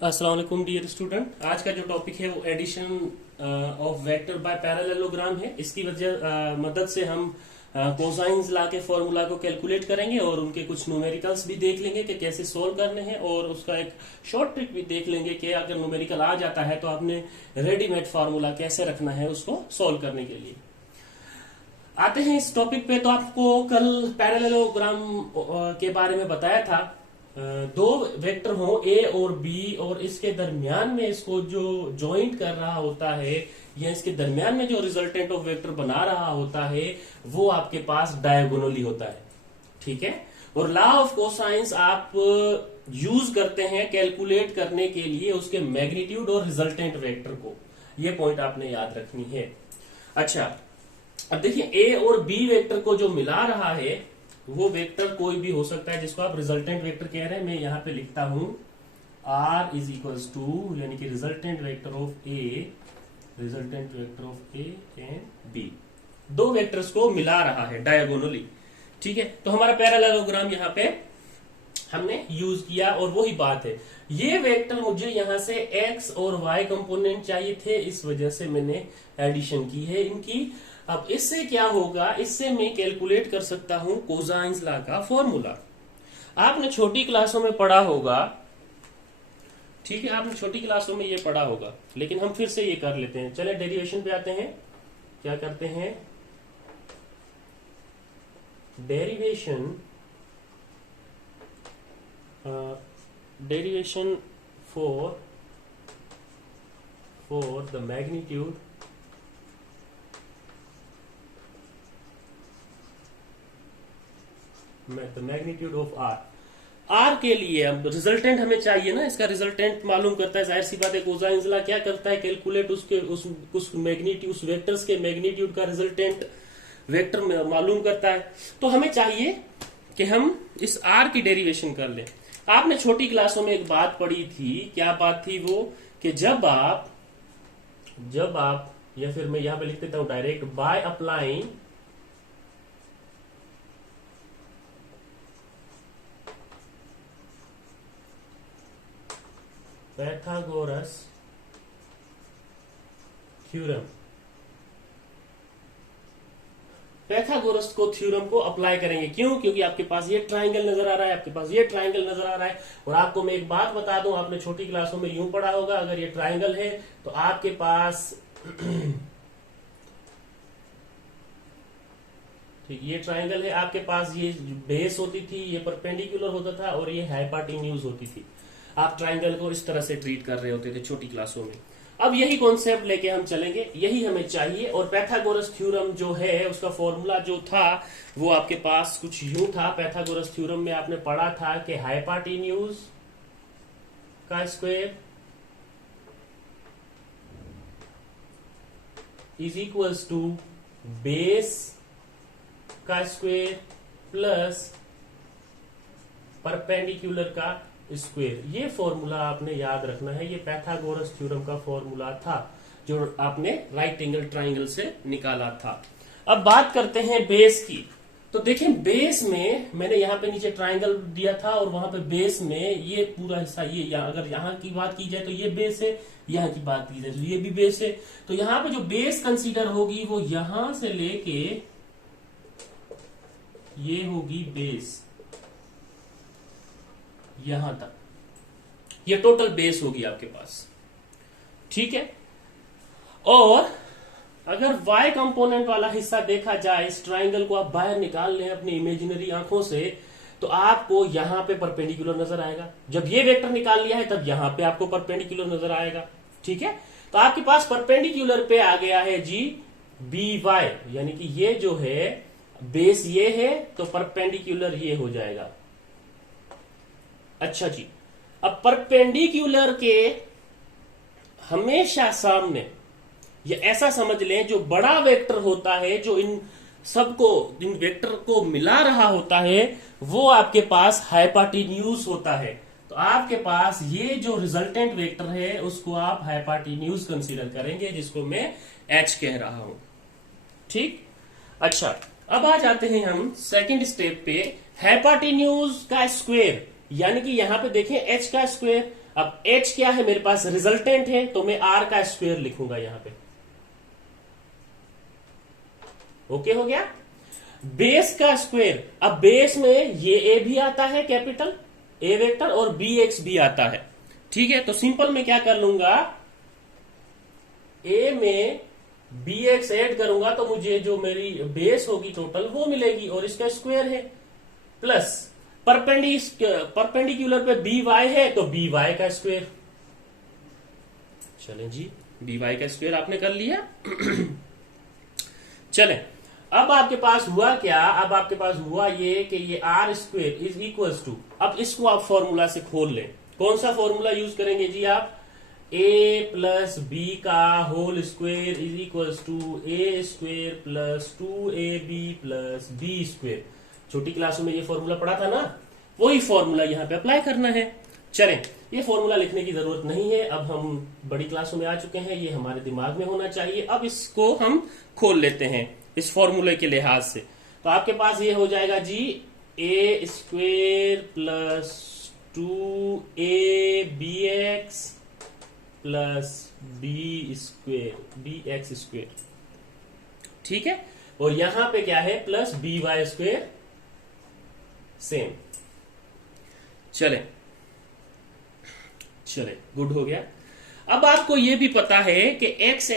अस्सलाम वालेकुम dear student. आज का जो टॉपिक है वो addition of vector by parallelogram है। इसकी मदद से हम कोसाइंस ला के फॉर्मूला को कैलकुलेट करेंगे और उनके कुछ न्यूमेरिकल्स भी देख लेंगे कि कैसे सोल्व करने हैं, और उसका एक शॉर्ट ट्रिक भी देख लेंगे कि अगर न्यूमेरिकल आ जाता है तो आपने रेडीमेड फार्मूला कैसे रखना है उसको सोल्व करने के लिए। आते हैं इस टॉपिक पे। तो आपको कल पैरेललोग्राम के बारे में बताया था। दो वेक्टर हो ए और बी, और इसके दरमियान में इसको जो ज्वाइंट कर रहा होता है या इसके दरमियान में जो रिजल्टेंट ऑफ वेक्टर बना रहा होता है वो आपके पास डायगोनली होता है। ठीक है। और लॉ ऑफ कोसाइंस आप यूज करते हैं कैलकुलेट करने के लिए उसके मैग्नीट्यूड और रिजल्टेंट वेक्टर को। ये पॉइंट आपने याद रखनी है। अच्छा, अब देखिए ए और बी वेक्टर को जो मिला रहा है वो वेक्टर कोई भी हो सकता है जिसको आप रिजल्टेंट वेक्टर कह रहे हैं। मैं यहां पे लिखता हूं R इज इक्वल्स टू, यानी कि resultant vector of A and B. दो वेक्टर्स को मिला रहा है डायगोनली। ठीक है। तो हमारा पैरेललोग्राम यहां पे हमने यूज किया और वही बात है। ये वेक्टर मुझे यहां से x और y कंपोनेंट चाहिए थे, इस वजह से मैंने एडिशन की है इनकी। अब इससे क्या होगा, इससे मैं कैलकुलेट कर सकता हूं कोसाइंस लॉ का फॉर्मूला। आपने छोटी क्लासों में पढ़ा होगा। ठीक है, आपने छोटी क्लासों में ये पढ़ा होगा, लेकिन हम फिर से ये कर लेते हैं। चले डेरिवेशन पे आते हैं। क्या करते हैं, derivation for the magnitude of R के लिए। अब रिजल्टेंट हमें चाहिए ना, इसका रिजल्टेंट मालूम करता है। जाहिर सी बात है कोसाइंस लॉ क्या करता है, कैलकुलेट उस मैग्नीट्यूड, उस वेक्टर्स के मैग्नीट्यूड का रिजल्टेंट वेक्टर मालूम करता है। तो हमें चाहिए कि हम इस आर की डेरिवेशन कर लें। आपने छोटी क्लासों में एक बात पढ़ी थी। क्या बात थी वो, कि जब आप या फिर मैं यहां पे लिख देता हूं direct, by applying Pythagoras theorem, Pythagoras को थ्योरम को अप्लाई करेंगे। क्यों? क्योंकि आपके पास ये ट्राइंगल नजर आ रहा है, आपके पास ये ट्राइंगल नजर आ रहा है। और आपको मैं एक बात बता दूं, आपने छोटी क्लासों में यूं पढ़ा होगा, अगर ये ट्राइंगल है तो आपके पास ठीक, ये ट्राइंगल है, आपके पास ये बेस होती थी, ये परपेंडिकुलर होता था और ये हाइपोटेन्यूज होती थी। आप ट्राइंगल को इस तरह से ट्रीट कर रहे होते थे छोटी क्लासों में। अब यही कॉन्सेप्ट लेके हम चलेंगे, यही हमें चाहिए। और पैथागोरस थ्योरम जो है उसका फॉर्मूला जो था वो आपके पास कुछ यूं था। पैथागोरस थ्योरम में आपने पढ़ा था कि हाइपोटेन्यूज का square is equals to base का स्क्वायर प्लस परपेंडिकुलर का स्क्वायर। ये फॉर्मूला आपने याद रखना है। ये पैथागोरस थ्योरम का फॉर्मूला था जो आपने राइट एंगल ट्राइंगल से निकाला था। अब बात करते हैं बेस की। तो देखें, बेस में मैंने यहां पे नीचे ट्राइंगल दिया था और वहां पे बेस में ये पूरा हिस्सा, ये अगर यहां की बात की जाए तो ये बेस है, यहां की बात की जाए तो ये भी बेस है। तो यहां पे जो बेस कंसीडर होगी वो यहां से लेके ये होगी बेस, यहां तक ये टोटल बेस होगी आपके पास। ठीक है। और अगर y कंपोनेंट वाला हिस्सा देखा जाए, इस ट्राइंगल को आप बाहर निकाल लें अपनी इमेजिनरी आंखों से, तो आपको यहां पे परपेंडिकुलर नजर आएगा। जब ये वेक्टर निकाल लिया है तब यहां पे आपको परपेंडिकुलर नजर आएगा। ठीक है। तो आपके पास परपेंडिकुलर पे आ गया है जी BY, यानी कि ये जो है बेस ये है तो परपेंडिकुलर ये हो जाएगा। अच्छा जी, अब परपेंडिकुलर के हमेशा सामने, ये ऐसा समझ लें, जो बड़ा वेक्टर होता है जो इन वेक्टर को मिला रहा होता है वो आपके पास हाइपोटेन्यूज होता है। तो आपके पास ये जो रिजल्टेंट वेक्टर है उसको आप हाइपोटेन्यूज कंसीडर करेंगे, जिसको मैं H कह रहा हूं। ठीक। अच्छा, अब आ जाते हैं हम सेकंड स्टेप पे। हाइपोटेन्यूज का स्क्वायर, यानी कि यहां पे देखें h का स्क्वायर, अब h क्या है मेरे पास, रिजल्टेंट है, तो मैं r का स्क्वायर लिखूंगा यहां पे। ओके हो गया। बेस का स्क्वायर, अब बेस में ये a भी आता है कैपिटल a वेक्टर और bx भी आता है। ठीक है, तो सिंपल मैं क्या कर लूंगा, a में bx ऐड करूंगा तो मुझे जो मेरी बेस होगी टोटल वो मिलेगी और इसका स्क्वायर है, प्लस परपेंडिकुलर पे by है तो by का स्क्वायर। चले जी, by का स्क्वायर आपने कर लिया। चले, अब आपके पास हुआ क्या, अब आपके पास हुआ ये कि ये R square is equal to, अब इसको आप फॉर्मूला से खोल लें। कौन सा फॉर्मूला यूज करेंगे जी आप, a प्लस बी का whole square is equal to A square plus 2ab plus B square. छोटी क्लासों में ये फॉर्मूला पढ़ा था ना, वही फॉर्मूला यहाँ पे अप्लाई करना है। चलें, ये फॉर्मूला लिखने की जरूरत नहीं है, अब हम बड़ी क्लासों में आ चुके हैं, ये हमारे दिमाग में होना चाहिए। अब इसको हम खोल लेते हैं इस फॉर्मूले के लिहाज से। तो आपके पास ये हो जाएगा जी a square plus 2abx plus B square bx square. ठीक है, और यहां पे क्या है, प्लस by स्क्वेयर सेम। चले, गुड हो गया। अब आपको यह भी पता है कि एक्स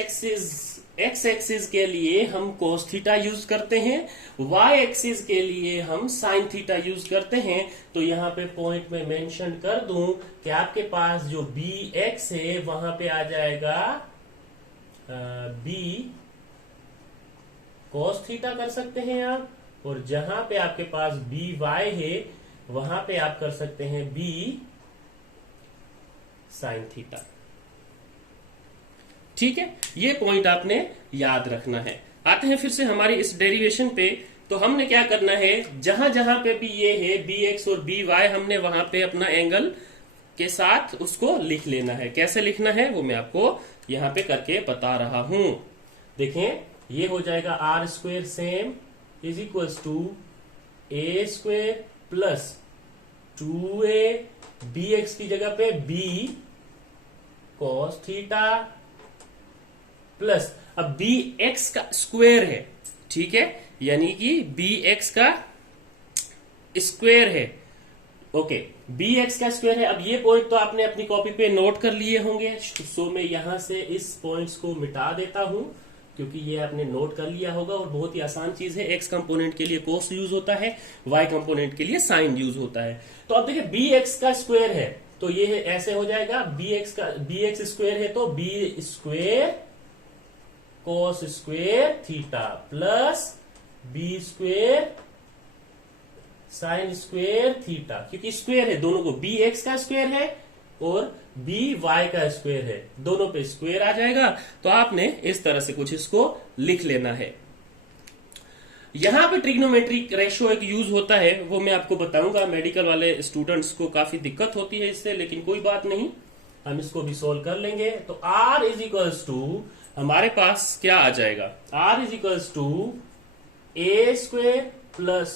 एक्सिस के लिए हम cos थीटा यूज करते हैं, y एक्सिस के लिए हम sin थीटा यूज करते हैं। तो यहां पे पॉइंट में मेंशन कर दूं कि आपके पास जो bx है वहां पे आ जाएगा b cos थीटा कर सकते हैं आप, और जहां पे आपके पास by है वहां पे आप कर सकते हैं b sin थीटा। ठीक है, ये पॉइंट आपने याद रखना है। आते हैं फिर से हमारी इस डेरिवेशन पे। तो हमने क्या करना है, जहां जहां पे भी ये है bx और by, हमने वहां पे अपना एंगल के साथ उसको लिख लेना है। कैसे लिखना है वो मैं आपको यहां पे करके बता रहा हूं। देखें, ये हो जाएगा R square same is equal to A square plus 2a, bx की जगह पे b cos थीटा प्लस, अब bx का स्क्वायर है, ठीक है, यानी कि bx का स्क्वायर है। ओके, bx का स्क्वायर है। अब ये पॉइंट तो आपने अपनी कॉपी पे नोट कर लिए होंगे, सो मैं यहां से इस पॉइंट्स को मिटा देता हूं क्योंकि ये आपने नोट कर लिया होगा और बहुत ही आसान चीज है। x कंपोनेंट के लिए cos यूज होता है, y कंपोनेंट के लिए sin यूज होता है। तो अब देखिए bx का स्क्वायर है तो ये ऐसे हो जाएगा, bx स्क्वायर है तो b square cos square theta plus b square sine square theta, क्योंकि स्क्वेयर है दोनों को, bx का स्क्वेयर है और by का स्क्वेयर है, दोनों पे स्क्वेयर आ जाएगा। तो आपने इस तरह से कुछ इसको लिख लेना है। यहां पे ट्रिग्नोमेट्रिक रेशियो एक यूज होता है, वो मैं आपको बताऊंगा। मेडिकल वाले स्टूडेंट्स को काफी दिक्कत होती है इससे, लेकिन कोई बात नहीं, हम इसको भी सोल्व कर लेंगे। तो r इज इक्वल्स टू, हमारे पास क्या आ जाएगा, r is equals to A square plus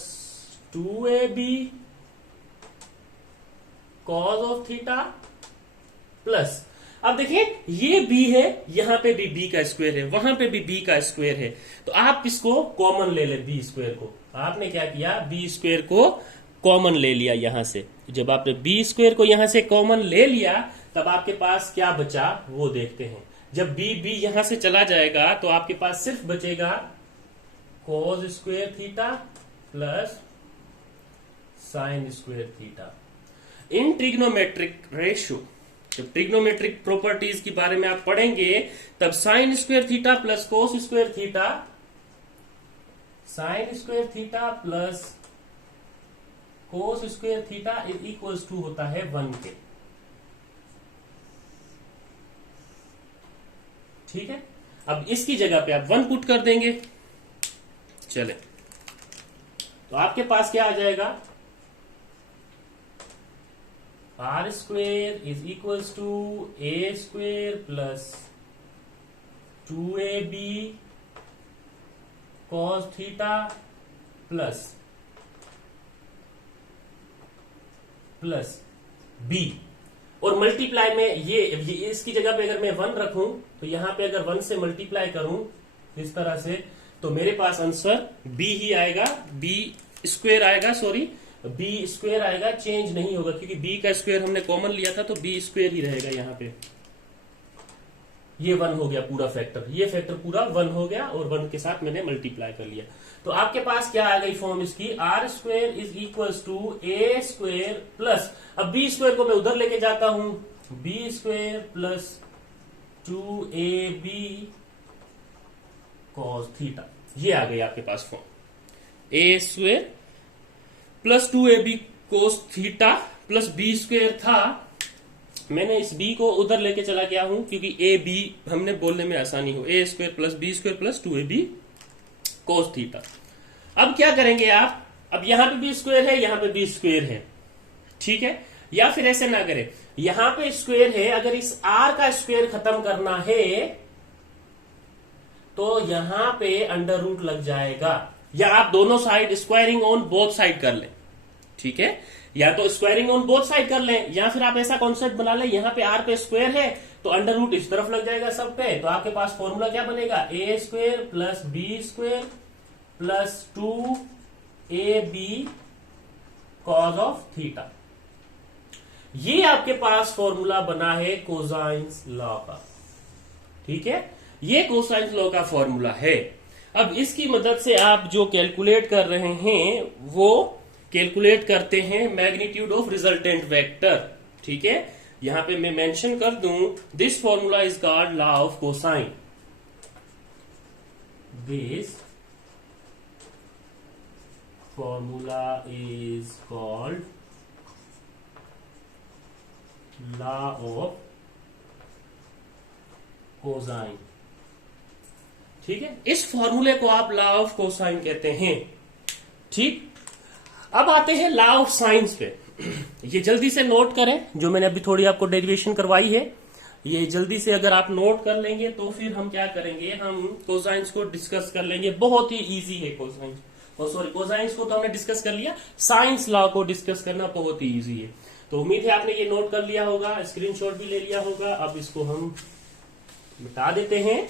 2ab cos of theta plus, अब देखिए ये b है, यहां पे भी b का स्क्वायर है, वहां पे भी b का स्क्वायर है, तो आप इसको कॉमन ले ले, b स्क्वायर को। आपने क्या किया, b स्क्वायर को कॉमन ले लिया यहां से। जब आपने b स्क्वायर को यहां से कॉमन ले लिया तब आपके पास क्या बचा वो देखते हैं। जब b यहां से चला जाएगा तो आपके पास सिर्फ बचेगा cos square theta plus sine square theta. इन ट्रिग्नोमेट्रिक रेशियो, जब ट्रिग्नोमेट्रिक प्रॉपर्टीज के बारे में आप पढ़ेंगे तब sine square theta plus cos square theta, sine square theta plus cos square theta is equal to होता है 1 के। ठीक है, अब इसकी जगह पे आप 1 पुट कर देंगे। चले, तो आपके पास क्या आ जाएगा, R square is equals to A square plus 2ab cos theta plus B. और मल्टीप्लाई में ये इसकी जगह पे अगर मैं 1 रखूं तो यहां पे अगर 1 से मल्टीप्लाई करूं इस तरह से, तो मेरे पास आंसर बी ही आएगा, बी स्क्वायर आएगा, सॉरी बी स्क्वायर आएगा, चेंज नहीं होगा क्योंकि बी का स्क्वायर हमने कॉमन लिया था, तो बी स्क्वायर ही रहेगा यहाँ पे। ये 1 हो गया पूरा फैक्टर, ये फैक्टर पूरा 1 हो गया और 1 के साथ मैंने मल्टीप्लाई कर लिया। तो आपके पास क्या आ गई फॉर्म इसकी, r square is equal to a square plus, अब बी स्क्वायर को मैं उधर लेके जाता हूं, b square plus 2ab cos theta, ये आ गई आपके पास form. A square plus 2ab cos theta plus b square था, मैंने इस b को उधर लेके चला गया हूं क्योंकि ए बी हमने बोलने में आसानी हो, a square plus b square plus 2ab cos theta. अब क्या करेंगे आप, अब यहां पे बी स्क्वायर है, यहां पे बी स्क्वायर है, ठीक है, या फिर ऐसे ना करें, यहां पे स्क्वायर है, अगर इस r का स्क्वायर खत्म करना है तो यहां पे अंडर रूट लग जाएगा, या आप दोनों side squaring on both side कर लें, ठीक है, या तो स्क्वायरिंग ऑन बोथ साइड कर लें, या फिर आप ऐसा कॉन्सेप्ट बना लें, यहां पे r पे स्क्वायर है तो अंडर रूट इस तरफ लग जाएगा सब पे, तो आपके पास फॉर्मूला क्या बनेगा, a square plus b square plus 2ab cos of theta. ये आपके पास फॉर्मूला बना है कोसाइंस लॉ का, ठीक है, ये कोसाइंस लॉ का फॉर्मूला है। अब इसकी मदद से आप जो कैलकुलेट कर रहे हैं वो कैलकुलेट करते हैं मैग्नीट्यूड ऑफ रिजल्टेंट वेक्टर, ठीक है, यहां पे मैं मेंशन कर दूं, this formula is called law of cosine, this formula is called law of cosine, ठीक है, इस फॉर्मूले को आप लॉ ऑफ कोसाइन कहते हैं, ठीक। अब आते हैं लॉ ऑफ साइंस पे, ये जल्दी से नोट करें, जो मैंने अभी थोड़ी आपको डेरिवेशन करवाई है, ये जल्दी से अगर आप नोट कर लेंगे तो फिर हम क्या करेंगे, हम कोसाइंस को डिस्कस कर लेंगे, बहुत ही इजी है कोसाइंस, सॉरी कोसाइंस को तो हमने डिस्कस कर लिया, साइंस लॉ को डिस्कस करना बहुत ही इजी है। तो उम्मीद है आपने ये नोट कर लिया होगा, स्क्रीनशॉट भी ले लिया होगा। अब इसको हम मिटा देते हैं।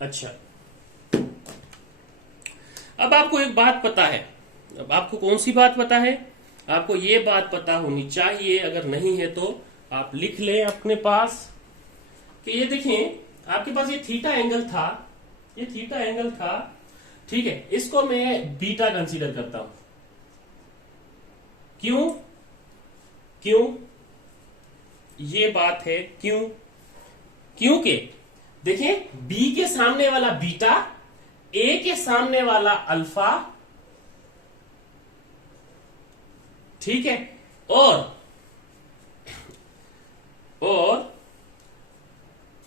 अच्छा, अब आपको एक बात पता है, अब आपको कौन सी बात पता है, आपको ये बात पता होनी चाहिए, अगर नहीं है तो आप लिख लें अपने पास कि ये देखें आपके पास ये थीटा एंगल था, ये थीटा एंगल था, ठीक है, इसको मैं बीटा कंसीडर करता हूं। क्यों क्यों ये बात है, क्यों, क्योंकि देखिए बी के सामने वाला बीटा, ए के सामने वाला अल्फा, ठीक है, और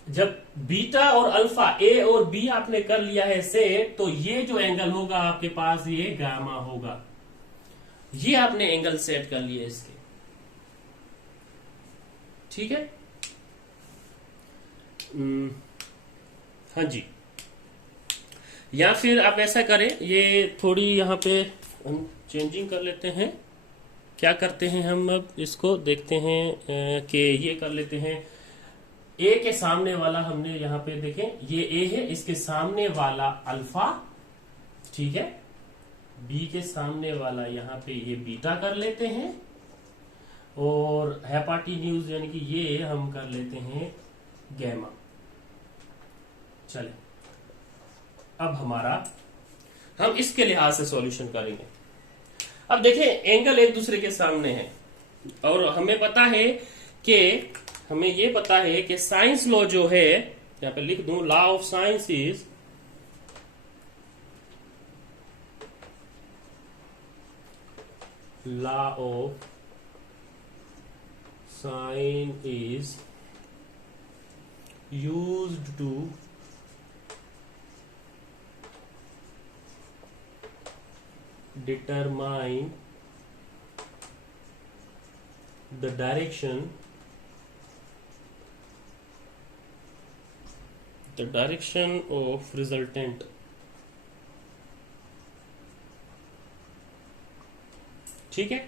जब बीटा और अल्फा, ए और बी आपने कर लिया है सेट, तो ये जो एंगल होगा आपके पास ये गामा होगा। ये आपने एंगल सेट कर लिया इसके, ठीक है। हाँ जी, या फिर आप ऐसा करें, ये थोड़ी यहां पे हम चेंजिंग कर लेते हैं। क्या करते हैं हम, अब इसको देखते हैं कि ये कर लेते हैं, ए के सामने वाला हमने यहां पे देखें, ये ए है, इसके सामने वाला अल्फा, ठीक है, बी के सामने वाला यहां पे ये बीटा कर लेते हैं, और हेपाटिन्यूज यानी कि ये हम कर लेते हैं गैमा। चले, अब हम इसके लिहाज से सॉल्यूशन करेंगे। अब देखें एंगल एक दूसरे के सामने है, और हमें पता है कि हमें ये पता है कि साइंस लॉ जो है, यहां पे लिख दूं, law of sines is law of sine is used to determine the direction of resultant, ठीक है।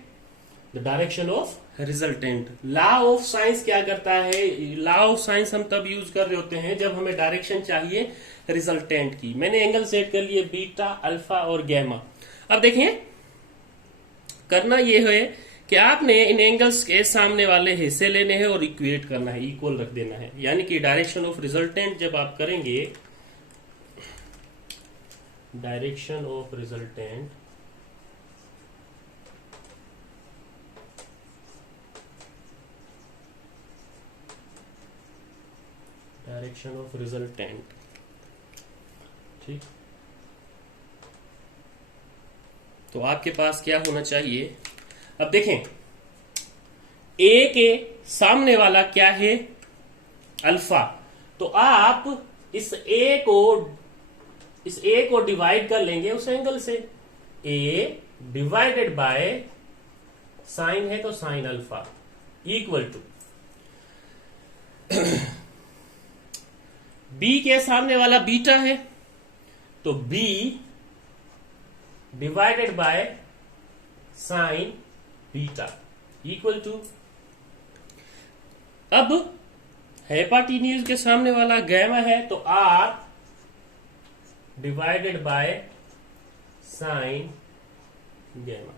The direction of resultant. Law of sines क्या करता है? लॉ ऑफ साइंस हम तब यूज कर रहे होते हैं जब हमें डायरेक्शन चाहिए रिजल्टेंट की। मैंने एंगल सेट कर लिए बीटा, अल्फा और गैमा। अब देखें, करना यह है कि आपने इन एंगल्स के सामने वाले हिस्से लेने हैं और इक्वेट करना है, इक्वल रख देना है। यानी कि डायरेक्शन ऑफ रिजल्टेंट जब आप करेंगे, डायरेक्शन ऑफ रिजल्टेंट ठीक, तो आपके पास क्या होना चाहिए? अब देखें, ए के सामने वाला क्या है? अल्फा। तो आप इस ए को डिवाइड कर लेंगे उस एंगल से। ए डिवाइडेड बाय साइन है तो sine alpha equal to B के सामने वाला बीटा है तो B divided by sine beta equal to, अब हाइपोटेन्यूज के सामने वाला गैमा है तो R divided by sine gamma.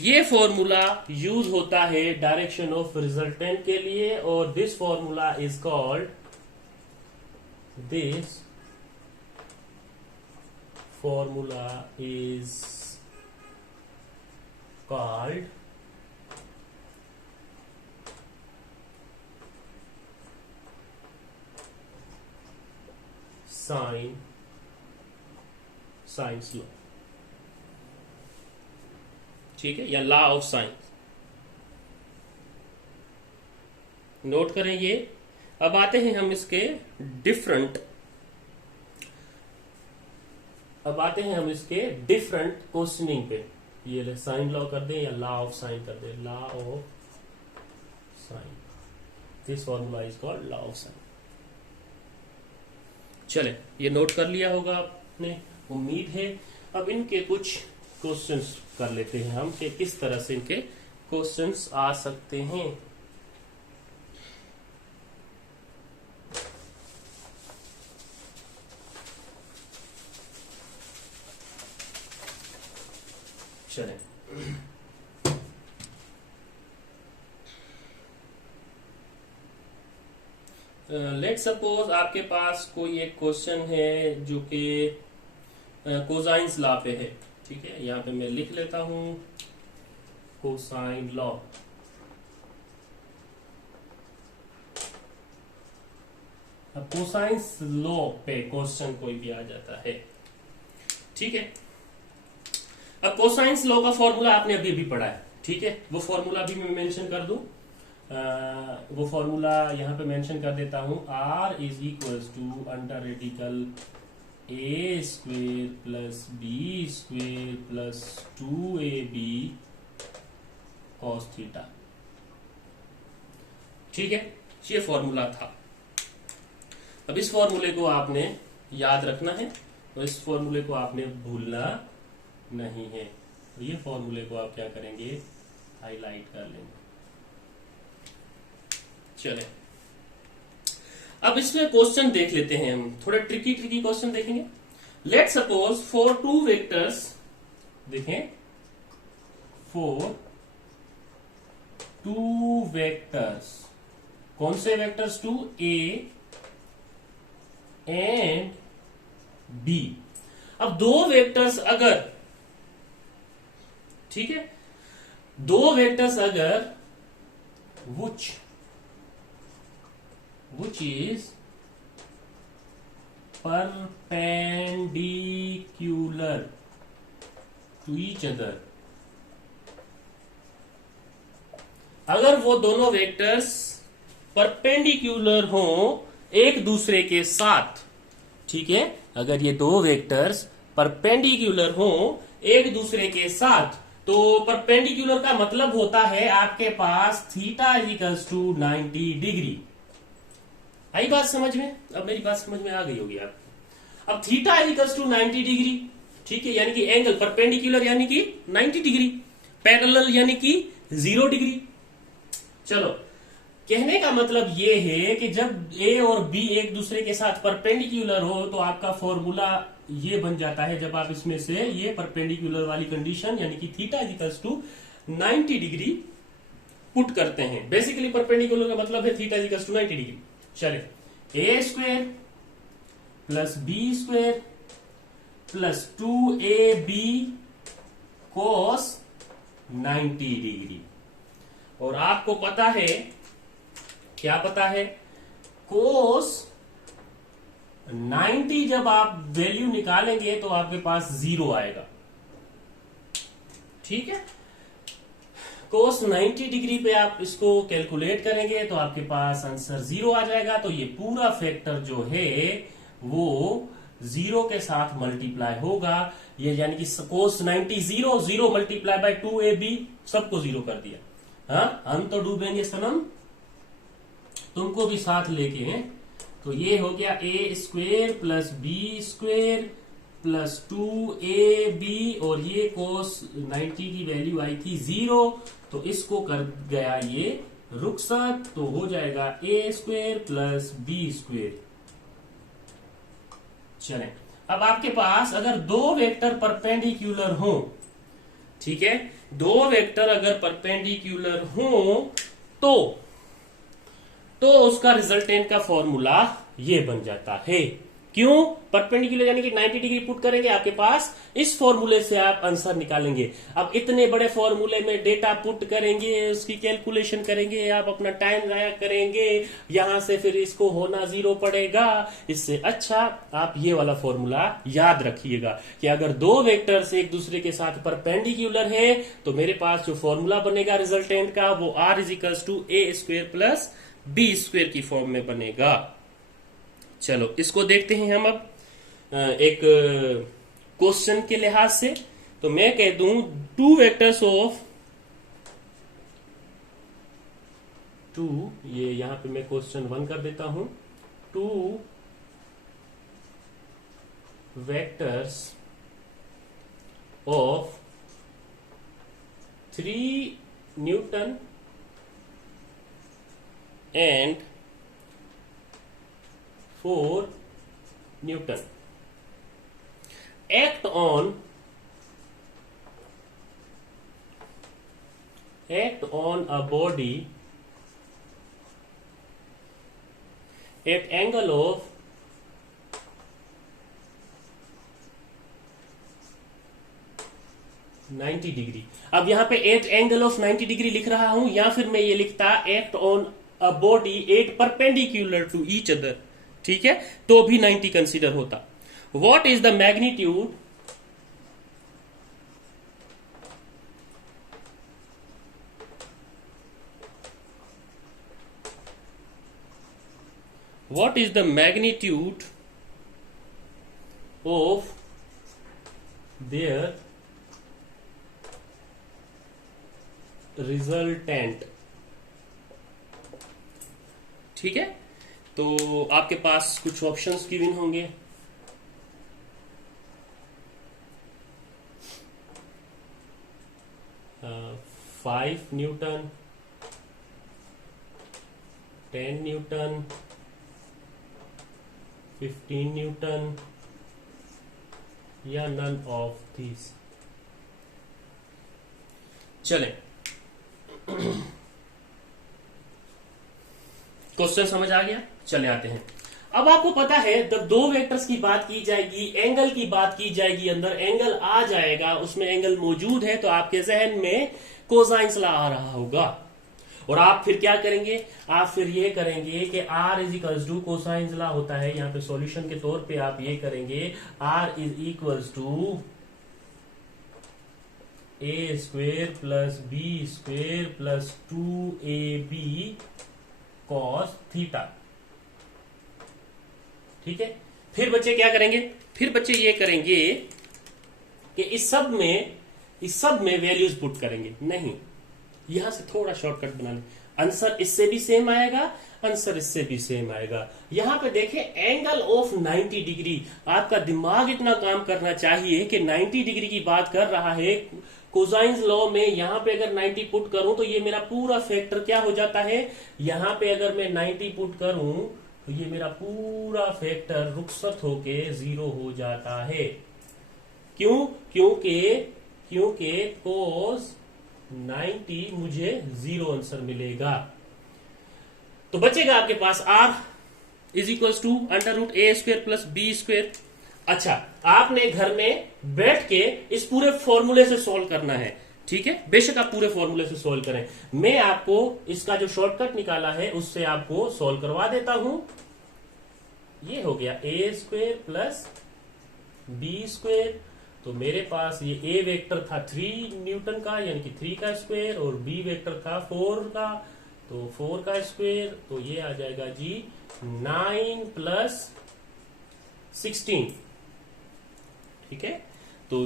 ये फॉर्मूला यूज होता है डायरेक्शन ऑफ रिजल्टेंट के लिए और this formula is called sines law, ठीक है, या लॉ ऑफ साइंस। नोट करें ये। अब आते हैं हम इसके डिफरेंट क्वेश्चनिंग पे। ये साइन लॉ कर दें या लॉ ऑफ साइन कर दें, law of sign. This formula is called law of sign. चले, ये नोट कर लिया होगा आपने, उम्मीद है। अब इनके कुछ क्वेश्चंस कर लेते हैं हम कि किस तरह से इनके क्वेश्चंस आ सकते हैं। चलें, लेट सपोज आपके पास कोई एक क्वेश्चन है जो कि कोसाइंस लॉ पे है, ठीक है। यहां पे मैं लिख लेता हूं कोसाइन लॉ। अब कोसाइंस लॉ पे क्वेश्चन कोई भी आ जाता है, ठीक है। अब कोसाइंस लॉ का फॉर्मूला आपने अभी भी पढ़ा है, ठीक है। वो फॉर्मूला भी मैं मेंशन कर दूं, वो फॉर्मूला यहां पे मेंशन कर देता हूं। R is equals to under radical a square plus b square plus 2ab cos theta, ठीक है। ये फॉर्मूला था। अब इस फॉर्मूले को आपने याद रखना है और इस फॉर्मूले को आपने भूलना नहीं है। तो ये फॉर्मूले को आप क्या करेंगे, हाईलाइट कर लेंगे। चले, अब इसमें क्वेश्चन देख लेते हैं हम, थोड़े ट्रिकी क्वेश्चन देखेंगे। Let suppose for two vectors, देखें, फॉर टू वेक्टर्स, कौन से vectors? Two, A and B. अब दो वेक्टर्स अगर, ठीक है, दो वेक्टर्स अगर which is perpendicular to each other, अगर वो दोनों वेक्टर्स परपेंडिकुलर हो एक दूसरे के साथ, ठीक है, अगर ये दो वेक्टर्स परपेंडिकुलर हो एक दूसरे के साथ, तो परपेंडिकुलर का मतलब होता है आपके पास थीटा इक्वल्स टू 90 डिग्री। आई बात समझ में? अब मेरी बात समझ में आ गई होगी आपको। अब थीटा इक्वल्स टू 90 डिग्री, ठीक है, यानी कि एंगल परपेंडिकुलर यानी कि 90 डिग्री। पैरेलल यानी कि 0 डिग्री। चलो, कहने का मतलब ये है कि जब ए और बी एक दूसरे के साथ परपेंडिकुलर हो तो आपका फॉर्मूला ये बन जाता है, जब आप इसमें से ये परपेंडिकुलर वाली कंडीशन यानी कि theta equals to 90 degree put करते हैं। बेसिकली परपेंडिकुलर का मतलब है थीटा इक्वल्स टू 90 डिग्री। चलिए, a square plus b square plus 2ab cos 90 degree. और आपको पता है, क्या पता है, cos 90 जब आप वैल्यू निकालेंगे तो आपके पास 0 आएगा। ठीक है, cos 90 डिग्री पे आप इसको कैलकुलेट करेंगे तो आपके पास आंसर 0 आ जाएगा। तो ये पूरा फैक्टर जो है वो 0 के साथ मल्टीप्लाई होगा। ये यानी कि cos 90 0 0 मल्टीप्लाई बाय 2ab, सबको 0 कर दिया। हाँ, हम तो डूबेंगे सनम, तुमको भी साथ लेके हैं। तो ये हो गया a square plus B square plus 2ab, और ये cos 90 की वैल्यू आई थी 0, तो इसको कर गया ये रुखसत, तो हो जाएगा ए स्क्वेयर प्लस बी स्क्वेयर। चलें, अब आपके पास अगर दो वेक्टर परपेंडिकुलर हो, ठीक है, दो वेक्टर अगर परपेंडिकुलर हो तो उसका रिजल्टेंट का फॉर्मूला ये बन जाता है। क्यों? परपेंडिकुलर यानी कि 90 डिग्री पुट करेंगे, आपके पास इस फॉर्मूले से आप आंसर निकालेंगे। अब इतने बड़े फॉर्मूले में डेटा पुट करेंगे, उसकी कैलकुलेशन करेंगे, आप अपना टाइम जाया करेंगे, यहां से फिर इसको होना 0 पड़ेगा। इससे अच्छा आप ये वाला फॉर्मूला याद रखिएगा कि अगर दो वेक्टर्स एक दूसरे के साथ परपेंडिकुलर है तो मेरे पास जो फॉर्मूला बनेगा रिजल्टेंट का वो r is to A square plus B square की फॉर्म में बनेगा। चलो, इसको देखते हैं हम अब एक क्वेश्चन के लिहाज से। तो मैं कह दूं टू वेक्टर्स ऑफ टू, ये यहां पे मैं क्वेश्चन 1 कर देता हूं, two vectors of 3 Newton and 4 Newton act on a body at angle of 90 degree. अब यहां पे एट एंगल ऑफ 90 डिग्री लिख रहा हूं, या फिर मैं ये लिखता act on a body at perpendicular to each other, ठीक है, तो भी 90 कंसीडर होता। What is the magnitude of their resultant? ठीक है, तो आपके पास कुछ ऑप्शंस गिवन होंगे। uh, 5 न्यूटन, 10 न्यूटन, 15 न्यूटन या नन ऑफ दीज। चलें, क्वेश्चन समझ आ गया। चले आते हैं। अब आपको पता है जब दो वेक्टर्स की बात की जाएगी, एंगल की बात की जाएगी, अंदर एंगल आ जाएगा, उसमें एंगल मौजूद है, तो आपके जहन में कोसाइंस लॉ आ रहा होगा। और आप फिर क्या करेंगे, आप फिर ये करेंगे कि r is equals to cosines law होता है, यहां पे सॉल्यूशन के तौर पे आप ये करेंगे r is equals to A square plus B square plus 2ab cos theta. ठीक है, फिर बच्चे क्या करेंगे, फिर बच्चे ये करेंगे कि इस सब में वैल्यूज पुट करेंगे। नहीं, यहां से थोड़ा शॉर्टकट बना लें, आंसर इससे भी सेम आएगा, आंसर इससे भी सेम आएगा। यहां पे देखें एंगल ऑफ 90 डिग्री, आपका दिमाग इतना काम करना चाहिए कि 90 डिग्री की बात कर रहा है, कोसाइंस लॉ में यहां पे अगर 90 पुट करूं तो ये मेरा पूरा फैक्टर क्या हो जाता है, यहां पे अगर मैं 90 पुट करूं तो ये मेरा पूरा फैक्टर रुखसत होके 0 हो जाता है। क्यों? क्योंकि cos 90 मुझे 0 आंसर मिलेगा। तो बचेगा आपके पास r is equal to under root a square plus B square. अच्छा, आपने घर में बैठ के इस पूरे फॉर्मूले से सॉल्व करना है, ठीक है। बेशक आप पूरे फॉर्मूले से सॉल्व करें, मैं आपको इसका जो शॉर्टकट निकाला है उससे आपको सॉल्व करवा देता हूं। ये हो गया a square plus B square. तो मेरे पास ये ए वेक्टर था 3 न्यूटन का यानी कि 3 का स्क्वायर, और बी वेक्टर था 4 का, तो 4 का स्क्वायर। तो ये आ जाएगा जी 9 प्लस 16, ठीक है। तो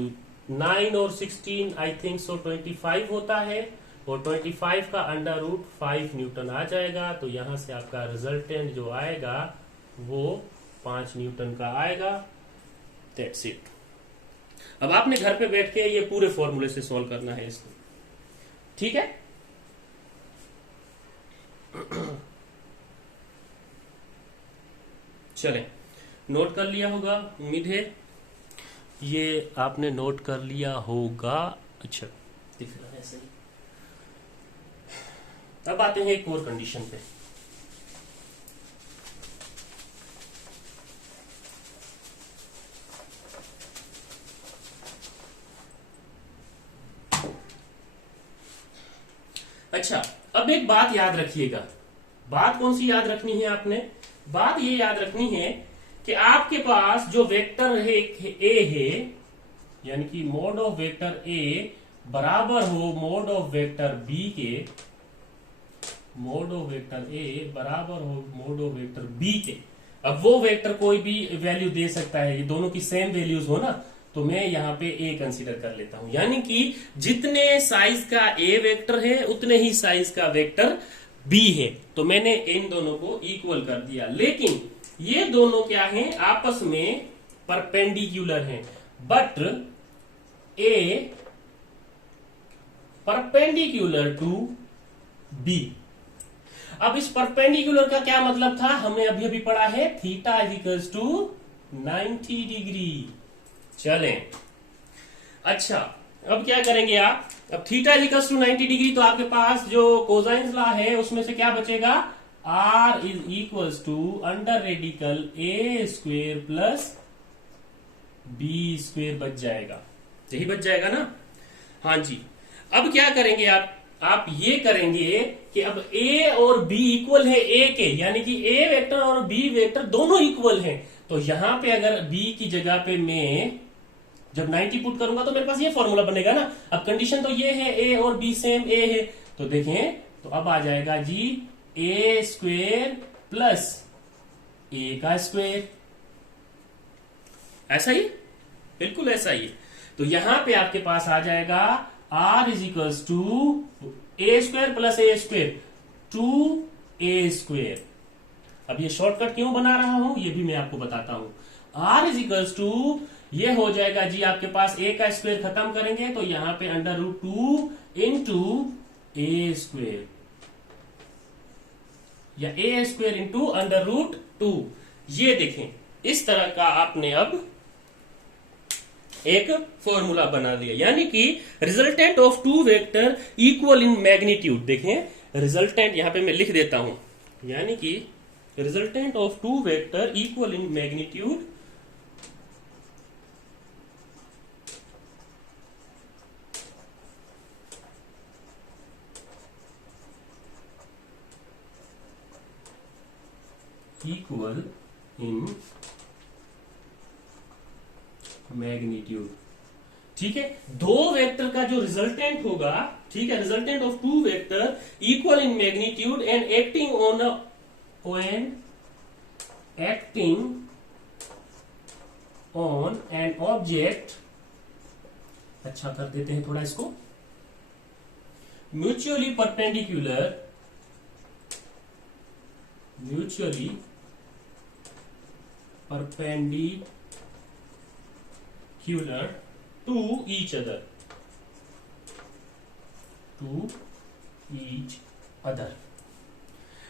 9 और 16 आई थिंक सो 25 होता है, और 25 का अंडर रूट 5 न्यूटन आ जाएगा। तो यहां से आपका रिजल्टेंट जो आएगा वो 5 न्यूटन का आएगा। That's it. अब आपने घर पे बैठ के ये पूरे फॉर्मूले से सॉल्व करना है इसको, ठीक है। चले, नोट कर लिया होगा, उम्मीद है ये आपने नोट कर लिया होगा। अच्छा, दिख रहा है सही। अब आते हैं एक और कंडीशन पे। अच्छा, अब एक बात याद रखिएगा। बात कौन सी याद रखनी है आपने? बात ये याद रखनी है कि आपके पास जो वेक्टर है ए है, यानी कि मोड ऑफ वेक्टर ए बराबर हो मोड ऑफ वेक्टर बी के, मोड ऑफ वेक्टर ए बराबर हो मोड ऑफ वेक्टर बी के। अब वो वेक्टर कोई भी वैल्यू दे सकता है, ये दोनों की सेम वैल्यूज हो ना, तो मैं यहां पे ए कंसीडर कर लेता हूं। यानी कि जितने साइज का ए वेक्टर है उतने ही साइज का वेक्टर बी है। तो मैंने इन दोनों को इक्वल कर दिया, लेकिन ये दोनों क्या हैं? आपस में परपेंडिकुलर हैं, but a perpendicular to b. अब इस परपेंडिकुलर का क्या मतलब था? हमने अभी अभी पढ़ा है theta is equals to 90 degree. चलें, अच्छा अब क्या करेंगे आप? अब theta is equals to 90 degree, तो आपके पास जो कोसाइंस लॉ है उसमें से क्या बचेगा? r is equals to under radical a square plus B square बच जाएगा। यही बच जाएगा ना? हाँ जी। अब क्या करेंगे आप ये करेंगे कि अब a और b इक्वल है a के, यानी कि a वेक्टर और b वेक्टर दोनों इक्वल हैं। तो यहां पे अगर b की जगह पे मैं जब 90 पुट करूंगा तो मेरे पास ये फॉर्मूला बनेगा ना। अब कंडीशन तो ये है a और b सेम a है, तो देखें तो अब आ जाएगा जी a स्क्वेयर प्लस a का स्क्वेयर। ऐसा ही, बिल्कुल ऐसा ही। तो यहां पे आपके पास आ जाएगा r is equals to A square plus a square 2a square. अब ये शॉर्टकट क्यों बना रहा हूं ये भी मैं आपको बताता हूं। r इज इक्वल्स टू ये हो जाएगा जी आपके पास a का स्क्वेयर खत्म करेंगे तो यहां पे under root 2 into a square, या ए स्क्वेयर इंटू अंडर रूट 2। ये देखें, इस तरह का आपने अब एक फॉर्मूला बना दिया, यानी कि resultant of two vector equal in magnitude. देखें रिजल्टेंट यहां पे मैं लिख देता हूं, यानी कि resultant of two vector equal in magnitude equal in magnitude. ठीक है, दो वेक्टर का जो रिजल्टेंट होगा, ठीक है, resultant of two vector equal in magnitude and acting on an object. अच्छा कर देते हैं थोड़ा इसको, mutually perpendicular to each other. To each other.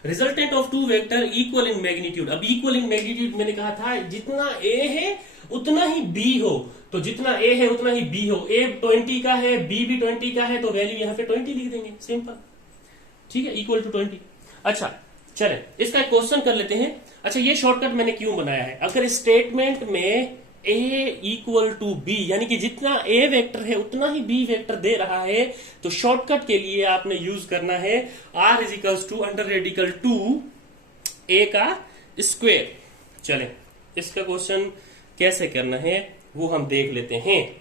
Resultant of two vector equal in magnitude. अब इक्वल इन मैग्नीट्यूड मैंने कहा था जितना ए है उतना ही बी हो, तो जितना ए है उतना ही बी हो। ए 20 का है, बी भी 20 का है, तो वैल्यू यहां पे 20 लिख देंगे, सिंपल। ठीक है, इक्वल टू 20। अच्छा चलें, इसका एक क्वेश्चन कर लेते हैं। अच्छा, ये शॉर्टकट मैंने क्यों बनाया है? अगर स्टेटमेंट में ए इक्वल टू बी, यानी कि जितना ए वेक्टर है उतना ही बी वेक्टर दे रहा है, तो शॉर्टकट के लिए आपने यूज करना है are is equals to under radical two a का स्क्वेयर। चलें, इसका क्वेश्चन कैसे करना है वो हम देख लेते हैं।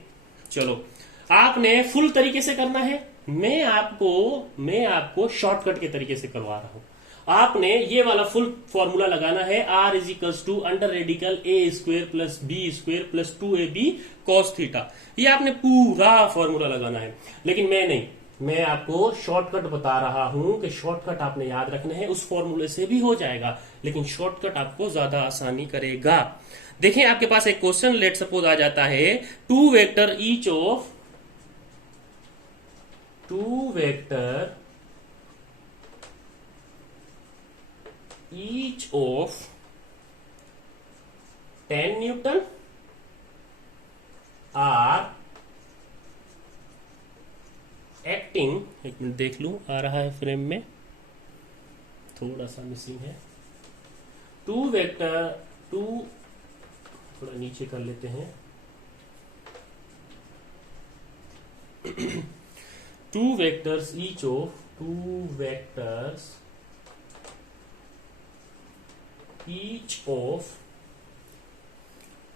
चलो, आपने फुल तरीके से करना है, मैं आपको शॉर्टकट के तरीके से करवा रहा हूं। आपने ये वाला फुल फॉर्मूला लगाना है, are is equals to under radical a square plus B square plus 2ab cos theta. ये आपने पूरा फॉर्मूला लगाना है, लेकिन मैं नहीं, मैं आपको शॉर्टकट बता रहा हूं कि शॉर्टकट आपने याद रखना है। उस फॉर्मूले से भी हो जाएगा, लेकिन शॉर्टकट आपको ज्यादा आसानी करेगा। देखें, आपके पास एक क्वेश्चन लेट सपोज आ जाता है, two vector each of each of 10 newton are acting, एक मिनट देख लूं, आ रहा है फ्रेम में, थोड़ा सा मिसिंग है। टू थोड़ा नीचे कर लेते हैं। Two vectors each of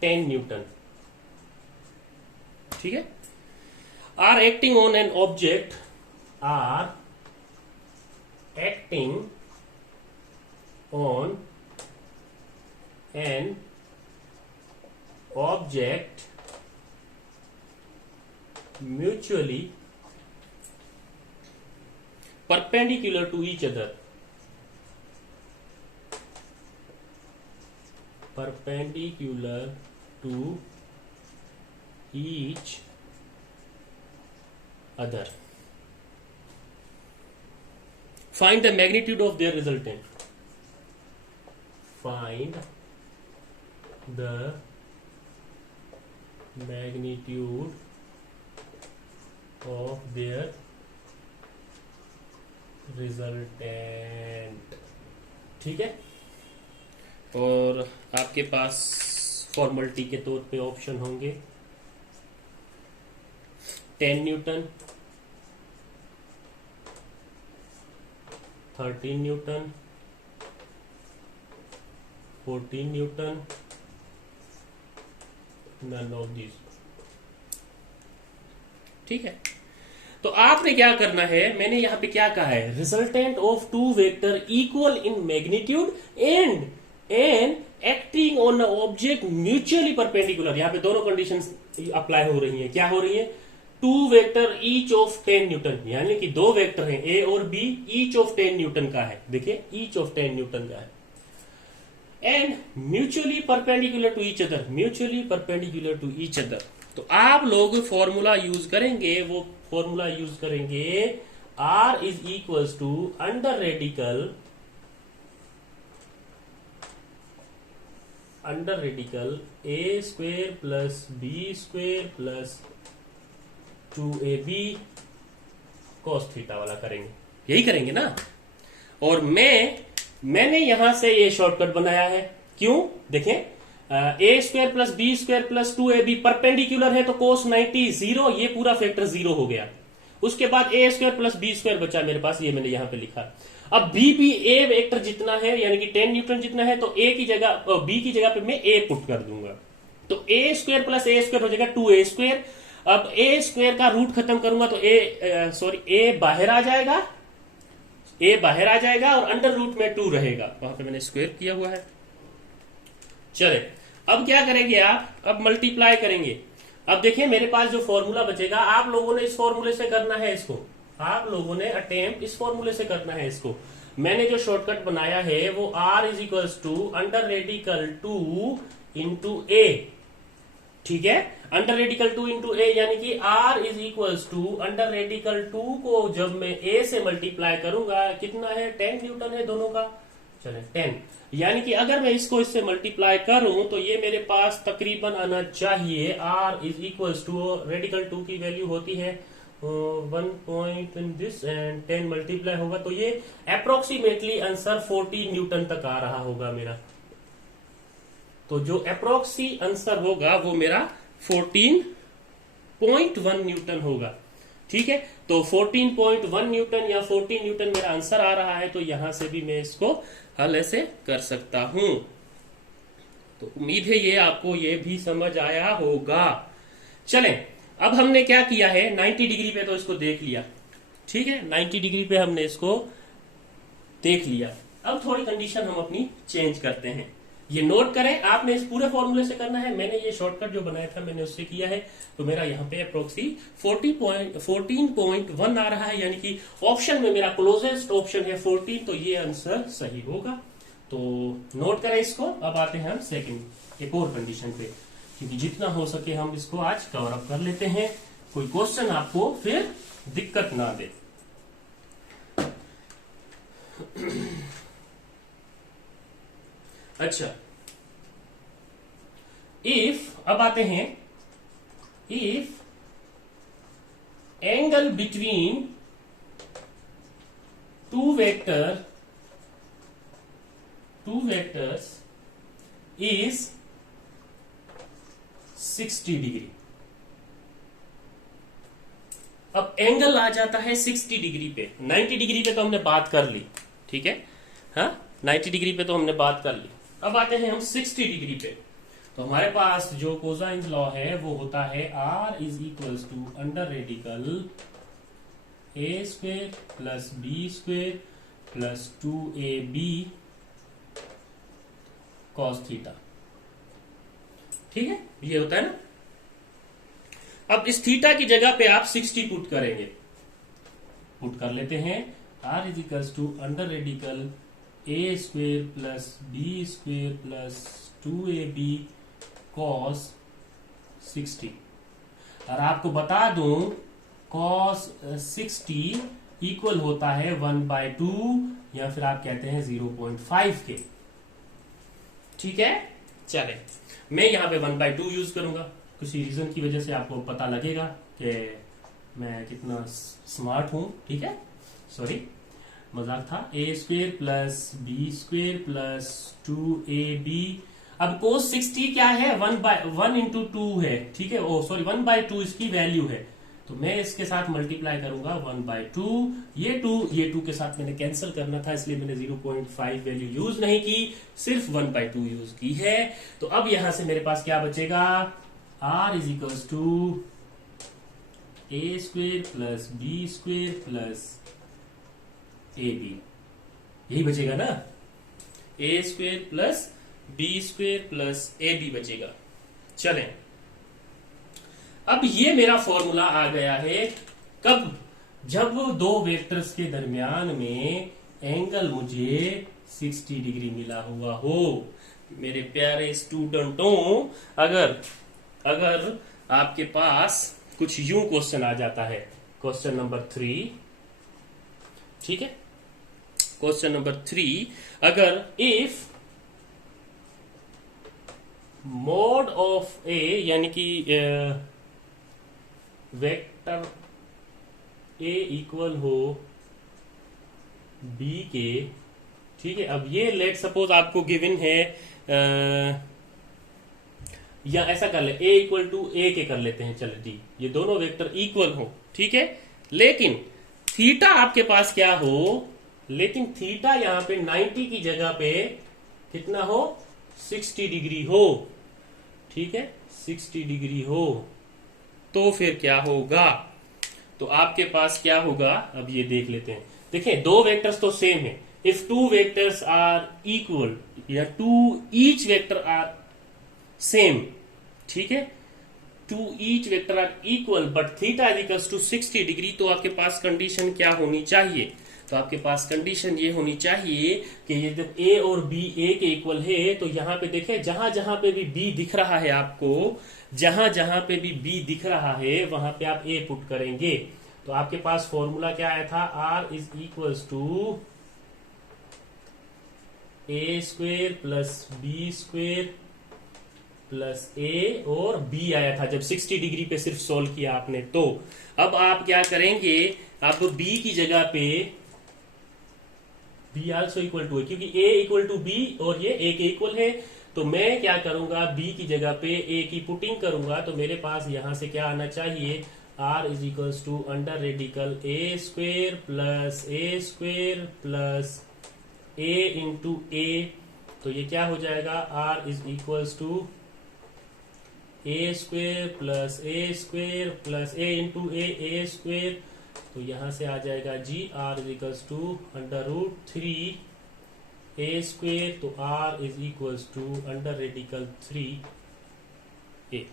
10 newton, ठीक है, are acting on an object, mutually perpendicular to each other, Find the magnitude of their resultant. Find the magnitude of their resultant. ठीक है, और आपके पास फॉर्मलिटी के तौर पे ऑप्शन होंगे 10 newton, 13 newton, 14 newton, none of this. ठीक है, तो आपने क्या करना है, मैंने यहां पे क्या कहा है, resultant of two vector equal in magnitude and acting on object mutually perpendicular. यहां पे दोनों कंडीशंस अप्लाई हो रही हैं। क्या हो रही है? Two vector each of 10 newton, यानी कि दो वेक्टर हैं ए और बी, ईच ऑफ 10 न्यूटन का है। देखिए, ईच ऑफ 10 न्यूटन का है, and mutually perpendicular to each other. तो आप लोग फॉर्मूला यूज करेंगे, वो फॉर्मूला यूज करेंगे R is equals to under radical a square plus B square plus 2ab cos theta वाला करेंगे, यही करेंगे ना। और मैंने यहां से ये शॉर्टकट बनाया है। क्यों? देखें, a square plus b square plus 2ab perpendicular है, तो cos 90 0, ये पूरा फैक्टर 0 हो गया। उसके बाद ए स्क्वायर प्लस बी स्क्वायर बचा मेरे पास, ये मैंने यहां पे लिखा। अब बी भी ए वेक्टर जितना है, यानी कि 10 न्यूटन जितना है, तो ए की जगह, बी की जगह पे मैं ए पुट कर दूंगा, तो ए स्क्वायर प्लस ए स्क्वायर हो जाएगा 2a स्क्वायर। अब ए स्क्वायर का रूट खत्म करूंगा तो ए बाहर आ जाएगा, और अंडर रूट में 2 रहेगा, वहां पे मैंने स्क्वायर किया हुआ है। चले, अब क्या करेंगे आप? अब मल्टीप्लाई करेंगे। अब देखिए, मेरे पास जो फॉर्मूला बचेगा, आप लोगों ने इस फॉर्मूले से करना है इसको, आप लोगों ने अटेम्प्ट इस फॉर्मूले से करना है इसको। मैंने जो शॉर्टकट बनाया है वो r is equals to under radical 2 into a, ठीक है, अंडर रेडिकल 2 इंटू ए, यानी कि r is equals to under radical 2 को जब मैं ए से मल्टीप्लाई करूंगा, कितना है 10 न्यूटन है दोनों का, चले 10, यानी कि अगर मैं इसको इससे मल्टीप्लाई करूं तो ये मेरे पास तकरीबन आना चाहिए are is equals to, radical 2 की वैल्यू होती है 1 point in this and 10 multiply होगा तो ये अप्रोक्सीमेटली आंसर 40 न्यूटन तक आ रहा होगा मेरा। तो जो अप्रोक्सी आंसर होगा वो मेरा 14.1 न्यूटन होगा। ठीक है, तो 14.1 न्यूटन या 14 न्यूटन मेरा आंसर आ रहा है, तो यहां से भी मैं इसको हल ऐसे कर सकता हूं। तो उम्मीद है ये आपको ये भी समझ आया होगा। चलें, अब हमने क्या किया है, 90 डिग्री पे तो इसको देख लिया, ठीक है, 90 डिग्री पे हमने इसको देख लिया। अब थोड़ी कंडीशन हम अपनी चेंज करते हैं। ये नोट करें, आपने इस पूरे फॉर्मूले से करना है, मैंने ये शॉर्टकट जो बनाया था मैंने उससे किया है। तो मेरा यहाँ पे अप्रोक्सी 14.1 आ रहा है, यानी कि ऑप्शन में मेरा क्लोजेस्ट ऑप्शन है 14, तो ये आंसर सही होगा। तो नोट करें इसको। अब आते हैं हम सेकंड एक और कंडीशन पे, क्योंकि जितना हो सके हम इसको आज कवर अप कर लेते हैं, कोई क्वेश्चन आपको फिर दिक्कत ना दे। अच्छा, अब आते हैं, if angle between two vectors is 60 degree. अब एंगल आ जाता है 60 डिग्री पे, 90 डिग्री पे तो हमने बात कर ली, ठीक है, हाँ 90 डिग्री पे तो हमने बात कर ली। अब आते हैं हम 60 डिग्री पे, तो हमारे पास जो कोसाइन लॉ है वो होता है R is equals to under radical a square plus b square plus 2ab cos theta. ठीक है, ये होता है ना। अब इस थीटा की जगह पे आप 60 पुट करेंगे, पुट कर लेते हैं, R is equals to under radical a square plus b square plus 2ab cos 60। और आपको बता दूं कॉस 60 इक्वल होता है 1/2 या फिर आप कहते हैं 0.5 के। ठीक है, चले मैं यहां पे 1/2 यूज करूंगा, किसी रीजन की वजह से आपको पता लगेगा कि मैं कितना स्मार्ट हूं। ठीक है, सॉरी मजाक था। A square plus b square plus 2ab। अब कोस 60 क्या है, 1 इंटू 2 है, ठीक है, ओ सॉरी 1/2 इसकी वैल्यू है, तो मैं इसके साथ मल्टीप्लाई करूंगा 1/2। ये 2 के साथ मैंने कैंसिल करना था, इसलिए मैंने 0.5 वैल्यू यूज नहीं की, सिर्फ 1/2 यूज की है। तो अब यहां से मेरे पास क्या बचेगा, R is equals to a square plus b square plus ab, यही बचेगा ना, a square plus b square plus ab बचेगा। चलें, अब ये मेरा फॉर्मूला आ गया है कब, जब दो वेक्टर्स के दरमियान में एंगल मुझे 60 डिग्री मिला हुआ हो। मेरे प्यारे स्टूडेंटों, अगर आपके पास कुछ यूं क्वेश्चन आ जाता है, क्वेश्चन नंबर 3, ठीक है, क्वेश्चन नंबर 3, अगर इफ मोड ऑफ ए, यानी कि वेक्टर ए इक्वल हो बी के, ठीक है, अब ये लेट सपोज आपको गिवन है या ऐसा कर ले, ए इक्वल टू ए के कर लेते हैं, चलो जी, ये दोनों वेक्टर इक्वल हो, ठीक है, लेकिन थीटा आपके पास क्या हो, लेकिन थीटा यहां पे 90 की जगह पे कितना हो, 60 डिग्री हो, ठीक है, 60 डिग्री हो, तो फिर क्या होगा, तो आपके पास क्या होगा, अब ये देख लेते हैं। देखें, दो वेक्टर्स तो सेम है, if two vectors are equal या two each vector are same, ठीक है, two each vector are equal but theta is equals to 60 degree, तो आपके पास कंडीशन क्या होनी चाहिए, तो आपके पास कंडीशन ये होनी चाहिए कि ये जब ए और बी ए के इक्वल है तो यहाँ पे देखें जहां जहां पे भी बी दिख रहा है आपको, जहां जहां पे भी बी दिख रहा है वहां पे आप ए पुट करेंगे। तो आपके पास फॉर्मूला क्या आया था, r is equals to A square plus B square plus a और बी आया था जब 60 डिग्री पे सिर्फ सोल्व किया आपने। तो अब आप क्या करेंगे, अब बी की जगह पे बी आल्सो इक्वल टू है क्योंकि ए इक्वल टू बी और ये ए के इक्वल है, तो मैं क्या करूंगा बी की जगह पे ए की पुटिंग करूंगा। तो मेरे पास यहां से क्या आना चाहिए, are is equals to under radical a square plus a into a. तो ये क्या हो जाएगा, r is equals to A square plus a into a square. तो यहां से आ जाएगा जी r is equals to under root 3 a square, तो r is equals to under radical 3 a.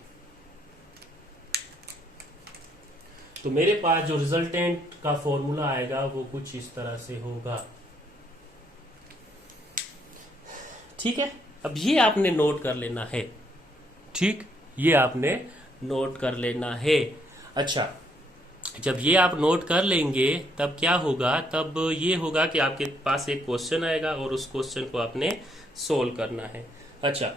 तो मेरे पास जो रिजल्टेंट का फॉर्मूला आएगा वो कुछ इस तरह से होगा। ठीक है, अब ये आपने नोट कर लेना है। ठीक, ये आपने नोट कर लेना है। अच्छा, जब ये आप नोट कर लेंगे तब क्या होगा, तब ये होगा कि आपके पास एक क्वेश्चन आएगा और उस क्वेश्चन को आपने सोल्व करना है। अच्छा,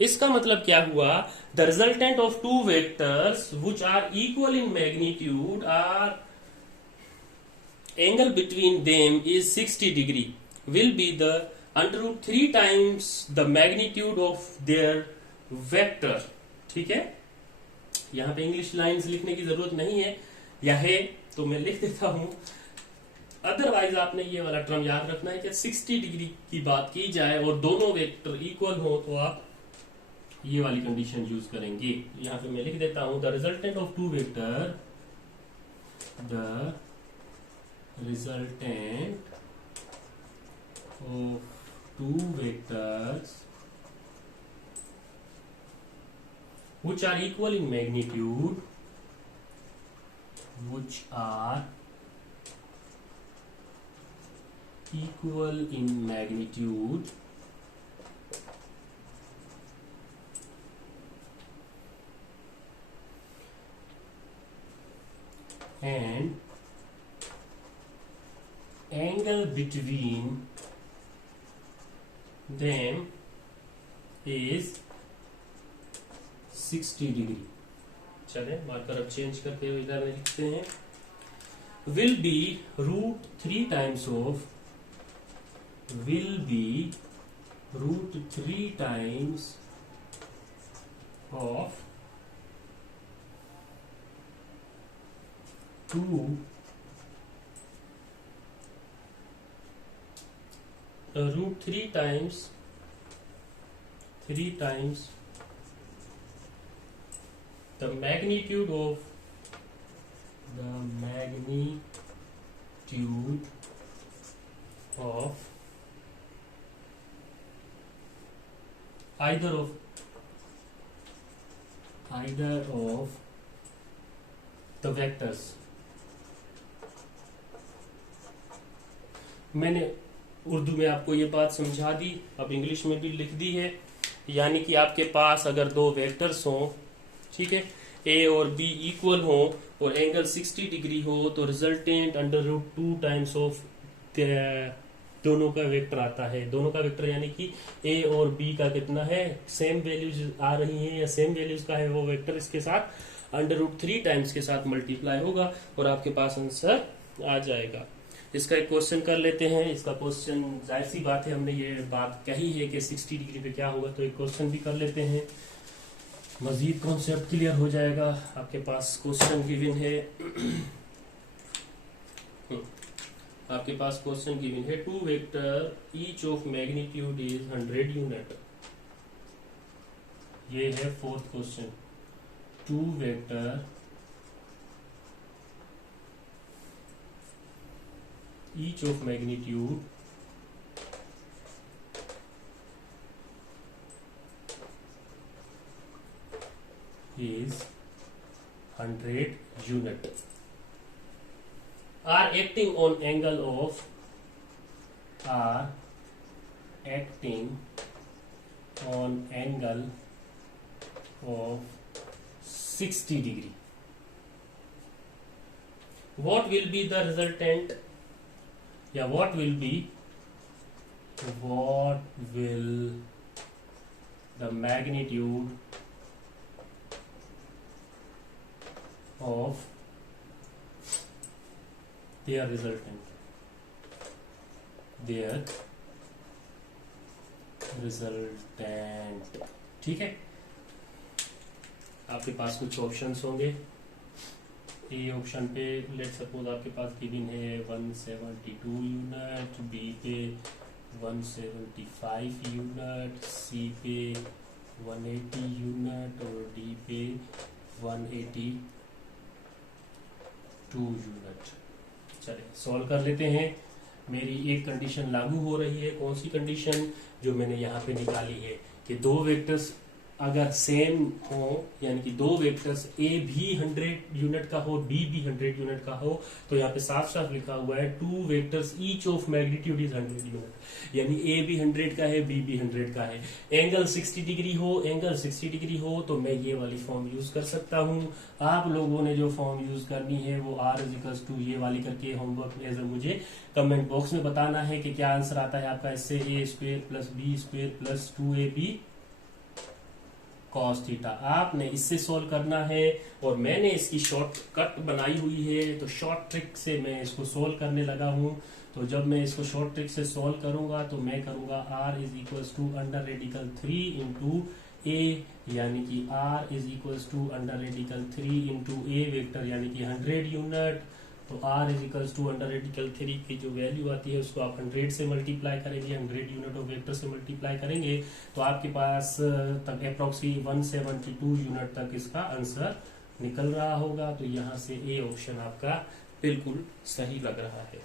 इसका मतलब क्या हुआ, the resultant of two vectors which are equal in magnitude are angle between them is 60 degree will be the under root 3 times the magnitude of their vector. ठीक है, यहां पे इंग्लिश लाइंस लिखने की जरूरत नहीं है, या है तो मैं लिख देता हूं। अदरवाइज आपने ये वाला टर्म याद रखना है कि 60 डिग्री की बात की जाए और दोनों वेक्टर इक्वल हो तो आप ये वाली कंडीशन यूज करेंगे। यहां पे मैं लिख देता हूं, the resultant of two vector, the resultant of two vectors which are equal in magnitude, which are equal in magnitude and angle between them is 60 degree. चले मार्कर अब चेंज करके इधर लिखते हैं, will be root 3 times of, will be root 3 times of 2 root 3 times the magnitude of either of the vectors। मैंने उर्दू में आपको ये बात समझा दी, अब इंग्लिश में भी लिख दी है। यानी कि आपके पास अगर दो वेक्टर्स हों, ठीक है, ए और बी इक्वल हो और एंगल 60 डिग्री हो, तो resultant under root 2 times of दोनों का वेक्टर आता है। दोनों का वेक्टर यानी कि ए और बी का कितना है, सेम वैल्यूज आ रही हैं या सेम वैल्यूज का है वो वेक्टर, इसके साथ अंडर रूट 3 टाइम्स के साथ मल्टीप्लाई होगा और आपके पास आंसर आ जाएगा। इसका एक क्वेश्चन कर लेते हैं। इसका क्वेश्चन जाहिर सी बात है, हमने ये बात कही है कि 60 डिग्री पे क्या होगा, तो एक क्वेश्चन भी कर लेते हैं, मजीद कॉन्सेप्ट क्लियर हो जाएगा। आपके पास क्वेश्चन गिवन है, आपके पास क्वेश्चन गिवन है, two vector each of magnitude is 100 unit. ये है fourth question, two vector each of magnitude is 100 unit. Are acting on angle of of 60 degree. What will be the resultant? What will the magnitude of their resultant? ठीक है, आपके पास कुछ options होंगे। A option पे let suppose आपके पास given है 172 unit, B पे 175 यूनिट, सी पे 180 यूनिट और डी पे 182 यूनिट। चलिए सॉल्व कर लेते हैं। मेरी एक कंडीशन लागू हो रही है। कौन सी कंडीशन? जो मैंने यहाँ पे निकाली है कि दो वेक्टर्स अगर सेम हो, यानी कि दो वेक्टर्स ए भी 100 यूनिट का हो, बी भी 100 यूनिट का हो, तो यहाँ पे साफ साफ लिखा हुआ है two vectors each of magnitude is 100 unit, यानी ए भी 100 का है, बी भी 100 का है। एंगल 60 डिग्री हो तो मैं ये वाली फॉर्म यूज कर सकता हूँ। आप लोगों ने जो फॉर्म यूज करनी है वो आर इज टू ये वाली करके होमवर्क एज मुझे कमेंट बॉक्स में बताना है कि क्या आंसर आता है आपका। इससे a square plus B square plus 2ab cos theta आपने इससे सॉल्व करना है, और मैंने इसकी शॉर्टकट बनाई हुई है, तो शॉर्ट ट्रिक से मैं इसको सॉल्व करने लगा हूं। तो जब मैं इसको शॉर्ट ट्रिक से सॉल्व करूंगा तो मैं करूंगा r is equals to under radical 3 into a, यानी कि r is equals to under radical 3 into a vector यानी कि 100 यूनिट। तो r is equals to under radical 3 की जो वैल्यू आती है उसको आप 100 से मल्टीप्लाई करेंगे, 100 यूनिट ऑफ वेक्टर से मल्टीप्लाई करेंगे, तो आपके पास तक अप्रोक्सीमेटली 172 यूनिट तक इसका आंसर निकल रहा होगा। तो यहाँ से ए ऑप्शन आपका बिल्कुल सही लग रहा है,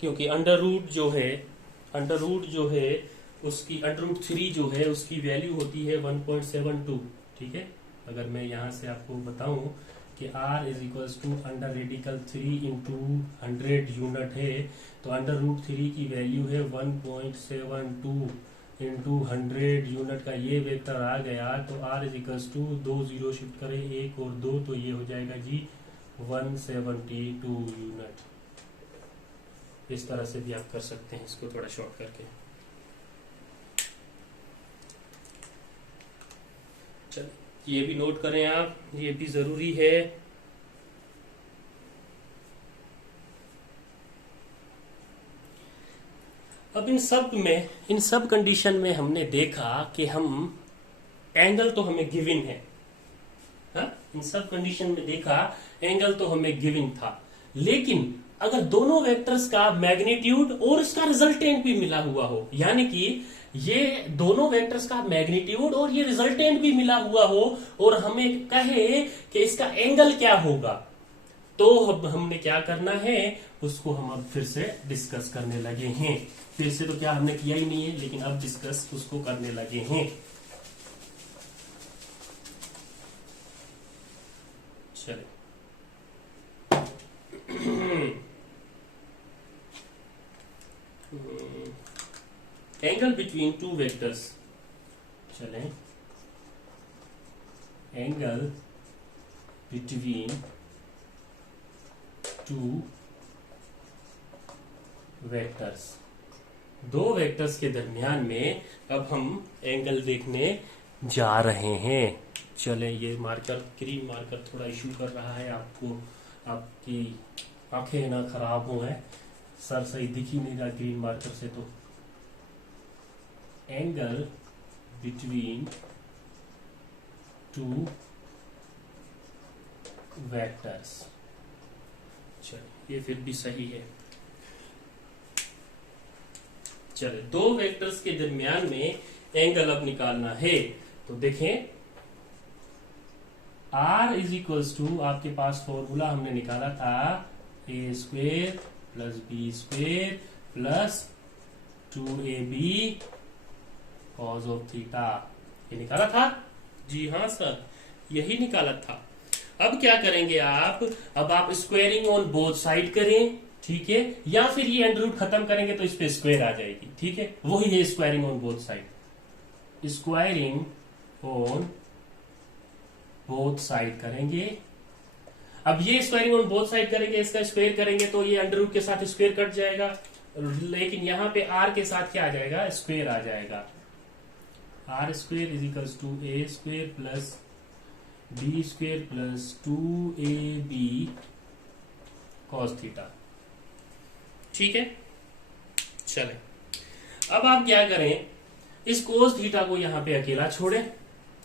क्योंकि अंडर रूट जो है उसकी अंडर रूट 3 जो है उसकी वैल्यू होती है 1.72। ठीक है, अगर मैं यहाँ से आपको बताऊं कि r is equals to under radical 3 into 100 unit है, तो अंडर रूट 3 की वैल्यू है 1.72 इंटू 100 यूनिट का ये वेक्टर आ गया। तो r is equals to 2 zero shift करें 1 और 2, तो ये हो जाएगा जी 172 यूनिट। इस तरह से भी आप कर सकते हैं इसको थोड़ा शॉर्ट करके। चलिए ये भी नोट करें आप, ये भी जरूरी है। अब इन सब कंडीशन में हमने देखा कि हम एंगल तो हमें गिवन है, हा? इन सब कंडीशन में देखा एंगल तो हमें गिवन था, लेकिन अगर दोनों वेक्टर्स का मैग्नीट्यूड और इसका रिजल्टेंट भी मिला हुआ हो, यानी कि ये दोनों वेक्टर्स का मैग्नीट्यूड और ये रिजल्टेंट भी मिला हुआ हो, और हमें कहे कि इसका एंगल क्या होगा, तो अब हमने क्या करना है उसको हम अब फिर से डिस्कस करने लगे हैं। फिर से तो क्या हमने किया ही नहीं है, लेकिन अब डिस्कस उसको करने लगे हैं। चलिए एंगल बिटवीन टू वेक्टर्स, चलें एंगल बिटवीन टू वेक्टर्स, दो वेक्टर्स के दरमियान में अब हम एंगल देखने जा रहे हैं। चलें, ये मार्कर ग्रीन मार्कर थोड़ा इशू कर रहा है आपको, आपकी आंखें ना खराब हो, है सर सही दिख ही नहीं रहा ग्रीन मार्कर से। तो एंगल बिटवीन टू वेक्टर्स, चलिए ये फिर भी सही है। चलिए दो वेक्टर्स के दरमियान में एंगल अब निकालना है, तो देखें R इज इक्वल्स टू, आपके पास फॉर्मूला हमने निकाला था a square plus B square plus 2ab cos of theta, ये निकाला था। जी हाँ सर, यही निकाला था। अब क्या करेंगे आप, अब आप स्क्वेयरिंग ऑन बोथ साइड करें, ठीक है, या फिर ये अंडर रूट खत्म करेंगे तो इस पे स्क्वायर आ जाएगी, ठीक है, वही है squaring on both side. Squaring on both side करेंगे। अब ये स्क्वायरिंग ऑन बोथ साइड करेंगे, इसका स्क्वायर करेंगे तो ये अंडर रूट के साथ स्क्वायर कट जाएगा, लेकिन यहां पे आर के साथ क्या आ जाएगा, स्क्वायर आ जाएगा। R square is equals to a square plus b square plus 2ab cos theta, ठीक है। चले अब आप क्या करें, इस कोस थीटा को यहां पे अकेला छोड़ें,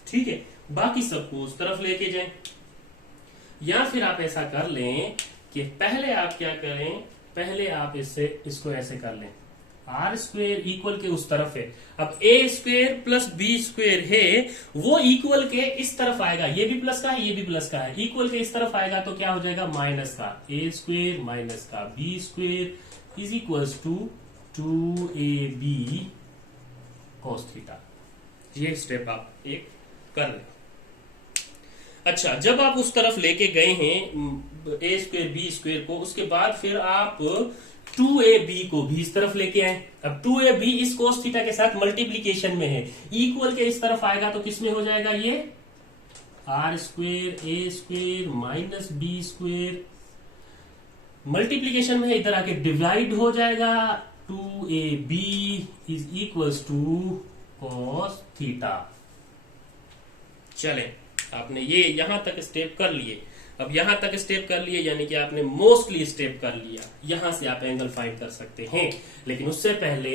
ठीक है, बाकी सबको उस तरफ लेके जाएं। या फिर आप ऐसा कर लें कि पहले आप क्या करें, पहले आप इसको ऐसे कर लें, आर स्क्वेयर इक्वल के उस तरफ है, अब ए स्क्वेयर प्लस बी स्क्वेयर है, वो इक्वल के इस तरफ आएगा, ये भी प्लस का है ये भी प्लस का है, इक्वल के इस तरफ आएगा तो क्या हो जाएगा, माइनस का, ए स्क्वेयर माइनस का b square is equals to 2ab cos theta. ये स्टेप आप एक कर लें। अच्छा, जब आप उस तरफ लेके गए हैं ए स्क्वेयर बी स्क्वेयर को, उसके बाद फिर आप 2ab को भी इस तरफ लेके आए। अब 2ab इस कोस थीटा के साथ मल्टीप्लीकेशन में है, इक्वल के इस तरफ आएगा तो किस में हो जाएगा, ये R square a square minus b square, multiplication में है, इधर आके डिवाइड हो जाएगा, 2ab is equals to cos theta. चले, आपने ये यहां तक स्टेप कर लिए। अब यहां तक स्टेप कर लिए यानी कि आपने मोस्टली स्टेप कर लिया, यहां से आप एंगल फाइंड कर सकते हैं। लेकिन उससे पहले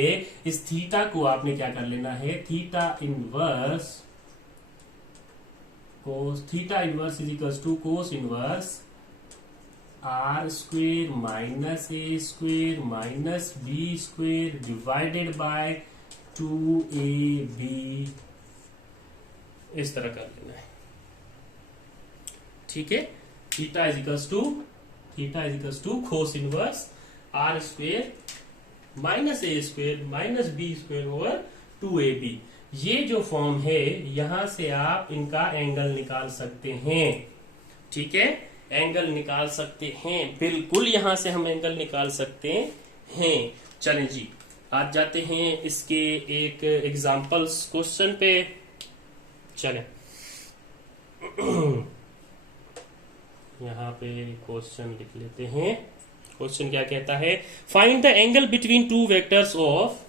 इस थीटा को आपने क्या कर लेना है, theta inverse cos, theta inverse is equals to cos inverse R square minus a square minus b square divided by 2ab, इस तरह कर लेना है, ठीक है। Theta is equals to cos inverse R square minus a square minus b square over 2ab। ये जो form है यहां से आप इनका एंगल निकाल सकते हैं, ठीक है, एंगल निकाल सकते हैं, बिल्कुल यहां से हम एंगल निकाल सकते हैं। चलें जी, आज जाते हैं इसके एक एग्जांपल्स क्वेश्चन पे। चलें यहां पे क्वेश्चन लिख लेते हैं। क्वेश्चन क्या कहता है, find the angle between two vectors of,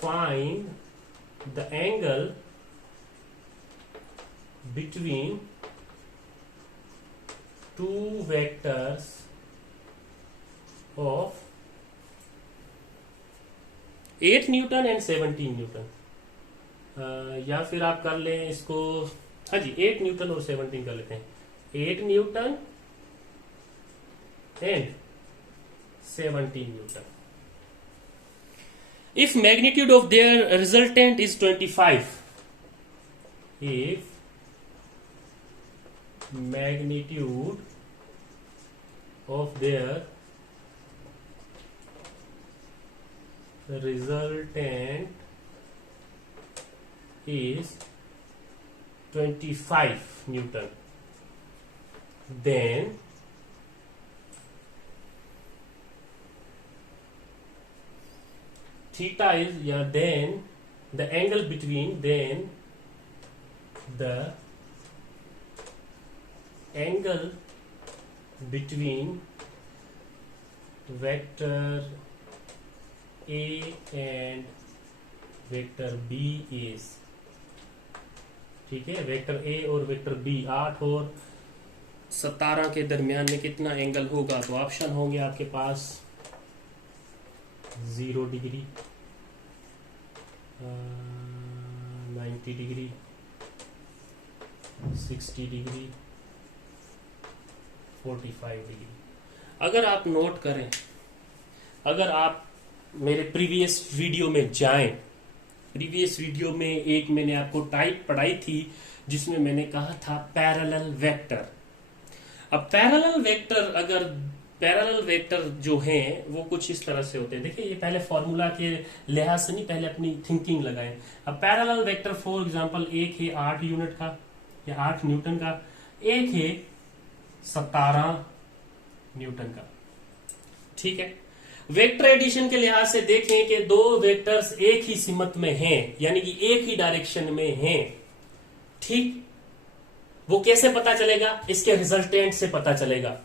find the angle between two vectors of 8 Newton and 17 Newton. या फिर आप कर लें इसको, हाँ जी, 8 न्यूटन और 17 कर लेते हैं, 8 Newton and 17 Newton. If magnitude of their resultant is 25, if magnitude of their resultant is 25 Newton, then theta is, yeah, then the angle between, then the angle between vector A and vector B is, ठीक है, vector A और vector B 8 और 17 के दरमियान में कितना angle होगा, तो ऑप्शन होंगे आपके पास 0 डिग्री, 90 डिग्री, 60 डिग्री, 45 डिग्री। अगर आप नोट करें, अगर आप मेरे प्रीवियस वीडियो में जाएं, प्रीवियस वीडियो में एक मैंने आपको टाइप पढ़ाई थी जिसमें मैंने कहा था पैरेलल वेक्टर। अब पैरेलल वेक्टर, अगर पैरेलल वेक्टर जो हैं वो कुछ इस तरह से होते हैं। देखिए, ये पहले फॉर्मूला के लिहाज से नहीं, पहले अपनी थिंकिंग लगाएं। अब पैरेलल वेक्टर फॉर एग्जांपल एक है 8 यूनिट का, या 8 न्यूटन का, एक है 17 न्यूटन का। ठीक है, वेक्टर एडिशन के लिहाज से देखें कि दो वेक्टर्स एक ही सिमत में हैं, यानी कि एक ही डायरेक्शन में हैं। ठीक, वो कैसे पता चलेगा? इसके रिजल्टेंट से पता चलेगा।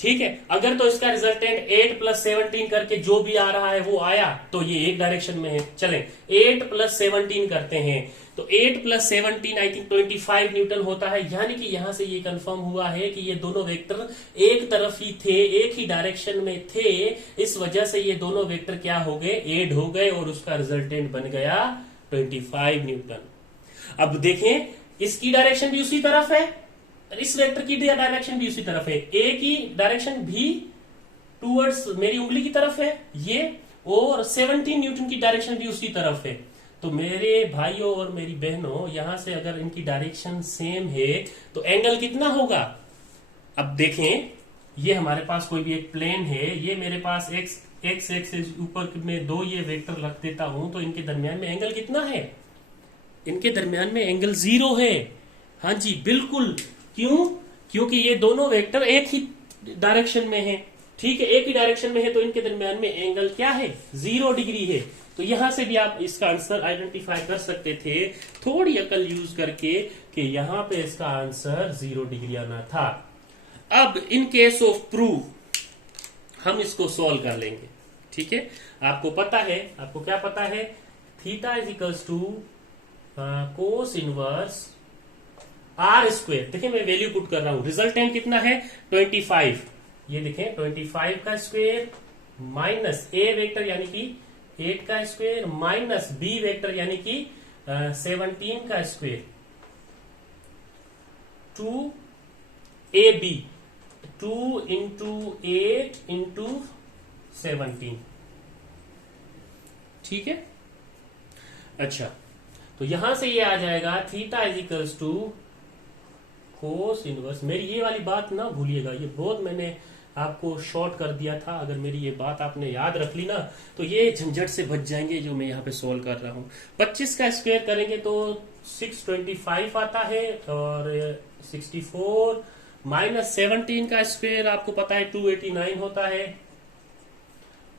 ठीक है, अगर तो इसका रिजल्टेंट 8 + 17 करके जो भी आ रहा है वो आया तो ये एक डायरेक्शन में है। चलें 8 + 17 करते हैं, तो 8 + 17 आई थिंक 25 न्यूटन होता है, यानी कि यहां से ये कंफर्म हुआ है कि ये दोनों वेक्टर एक तरफ ही थे, एक ही डायरेक्शन में थे। इस वजह से ये दोनों वेक्टर क्या हो गए? एड हो गए और उसका रिजल्टेंट बन गया 25 न्यूटन। अब देखें, इसकी डायरेक्शन भी उसी तरफ है, इस वेक्टर की डायरेक्शन भी उसी तरफ है, ए की डायरेक्शन भी टूवर्ड्स मेरी उंगली की तरफ है ये, और 17 न्यूटन की डायरेक्शन भी उसी तरफ है। तो मेरे भाइयों और मेरी बहनों, यहां से अगर इनकी डायरेक्शन सेम है तो एंगल कितना होगा? अब देखें, ये हमारे पास कोई भी एक प्लेन है, ये मेरे पास एक्स एक्सिस ऊपर में दो ये वेक्टर रख देता हूं, तो इनके दरमियान में एंगल कितना है? इनके दरमियान में एंगल 0 है। हाँ जी बिल्कुल। क्यों? क्योंकि ये दोनों वेक्टर एक ही डायरेक्शन में है। ठीक है, एक ही डायरेक्शन में है तो इनके दरमियान में एंगल क्या है? 0 डिग्री है। तो यहां से भी आप इसका आंसर आइडेंटिफाई कर सकते थे थोड़ी अकल यूज करके कि यहां पे इसका आंसर 0 डिग्री आना था। अब इन केस ऑफ प्रूफ हम इसको सॉल्व कर लेंगे। ठीक है, आपको पता है, आपको क्या पता है? Theta is equals to cos inverse r²। देखिए मैं वैल्यू पुट कर रहा हूं, रिजल्टेंट कितना है? 25। ये देखें 25 का स्क्वायर माइनस ए वेक्टर यानी कि 8 का स्क्वायर माइनस बी वेक्टर यानी कि 17 का स्क्वायर 2ab 2 × 8 × 17। ठीक है, अच्छा तो यहां से ये आ जाएगा theta is equals to cos inverse. मेरी ये वाली बात ना भूलिएगा, ये बहुत मैंने आपको शॉर्ट कर दिया था। अगर मेरी ये बात आपने याद रख ली ना तो ये झंझट से बच जाएंगे जो मैं यहाँ पे सोल्व कर रहा हूँ। 25 का स्क्वायर करेंगे तो 625 आता है, और 64 माइनस 17 का स्क्वायर आपको पता है 289 होता है,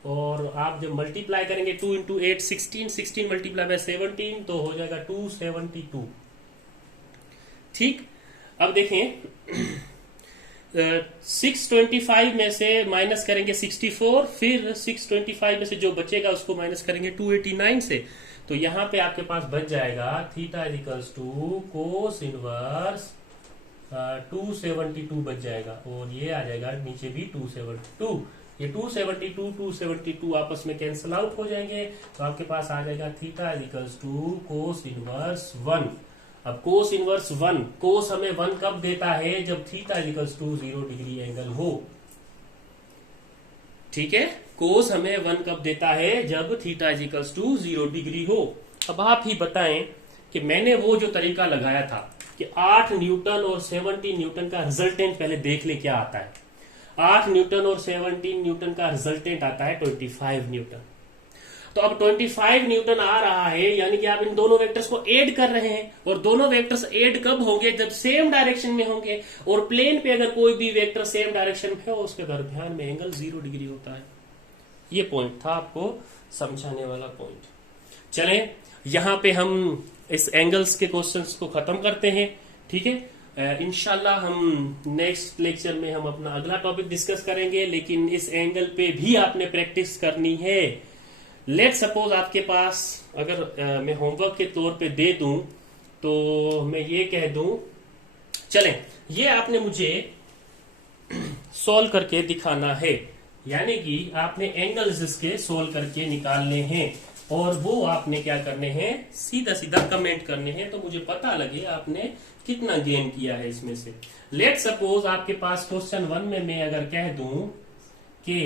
और आप जब मल्टीप्लाई करेंगे 2 × 8 16, 16 मल्टीप्लाई बाय 17 तो हो जाएगा 272। ठीक, अब देखें 625 में से माइनस करेंगे 64, फिर 625 में से जो बचेगा उसको माइनस करेंगे 289 से, तो यहां पे आपके पास बच जाएगा theta is equals to cos inverse 272 बच जाएगा, और ये आ जाएगा नीचे भी 272। ये 272 आपस में कैंसिल आउट हो जाएंगे, तो आपके पास आ जाएगा theta is equals to cos inverse 1। अब कोस इनवर्स 1, कोस हमें 1 कब देता है? जब theta is equals to 0 degree angle हो। ठीक है, कोस हमें 1 कब देता है? जब theta is equals to 0 degree हो। अब आप ही बताएं कि मैंने वो जो तरीका लगाया था कि 8 न्यूटन और 17 न्यूटन का रिजल्टेंट पहले देख ले क्या आता है। 8 न्यूटन और 17 न्यूटन का रिजल्टेंट आता है 25 न्यूटन। तो अब 25 न्यूटन आ रहा है, यानी कि आप इन दोनों वेक्टर्स को ऐड कर रहे हैं, और दोनों वेक्टर्स ऐड कब होंगे? जब सेम डायरेक्शन में होंगे, और प्लेन पे अगर कोई भी वेक्टर सेम डायरेक्शन में हो उसके दरमियान में एंगल 0 डिग्री होता है। ये पॉइंट था आपको समझाने वाला पॉइंट। चलें यहां पे हम इस एंगल्स के क्वेश्चंस को खत्म करते हैं। ठीक है, इंशाल्लाह हम नेक्स्ट लेक्चर में हम अपना अगला टॉपिक डिस्कस करेंगे, लेकिन इस एंगल पे भी आपने प्रैक्टिस करनी है। लेट सपोज आपके पास अगर मैं होमवर्क के तौर पे दे दूं तो मैं ये कह दूं, चलें ये आपने मुझे सॉल्व करके दिखाना है, यानी कि आपने एंगल्स इसके सॉल्व करके निकालने हैं, और वो आपने क्या करने हैं? सीधा सीधा कमेंट करने हैं, तो मुझे पता लगे आपने कितना गेन किया है इसमें से। लेट सपोज आपके पास क्वेश्चन 1 में मैं अगर कह दूं कि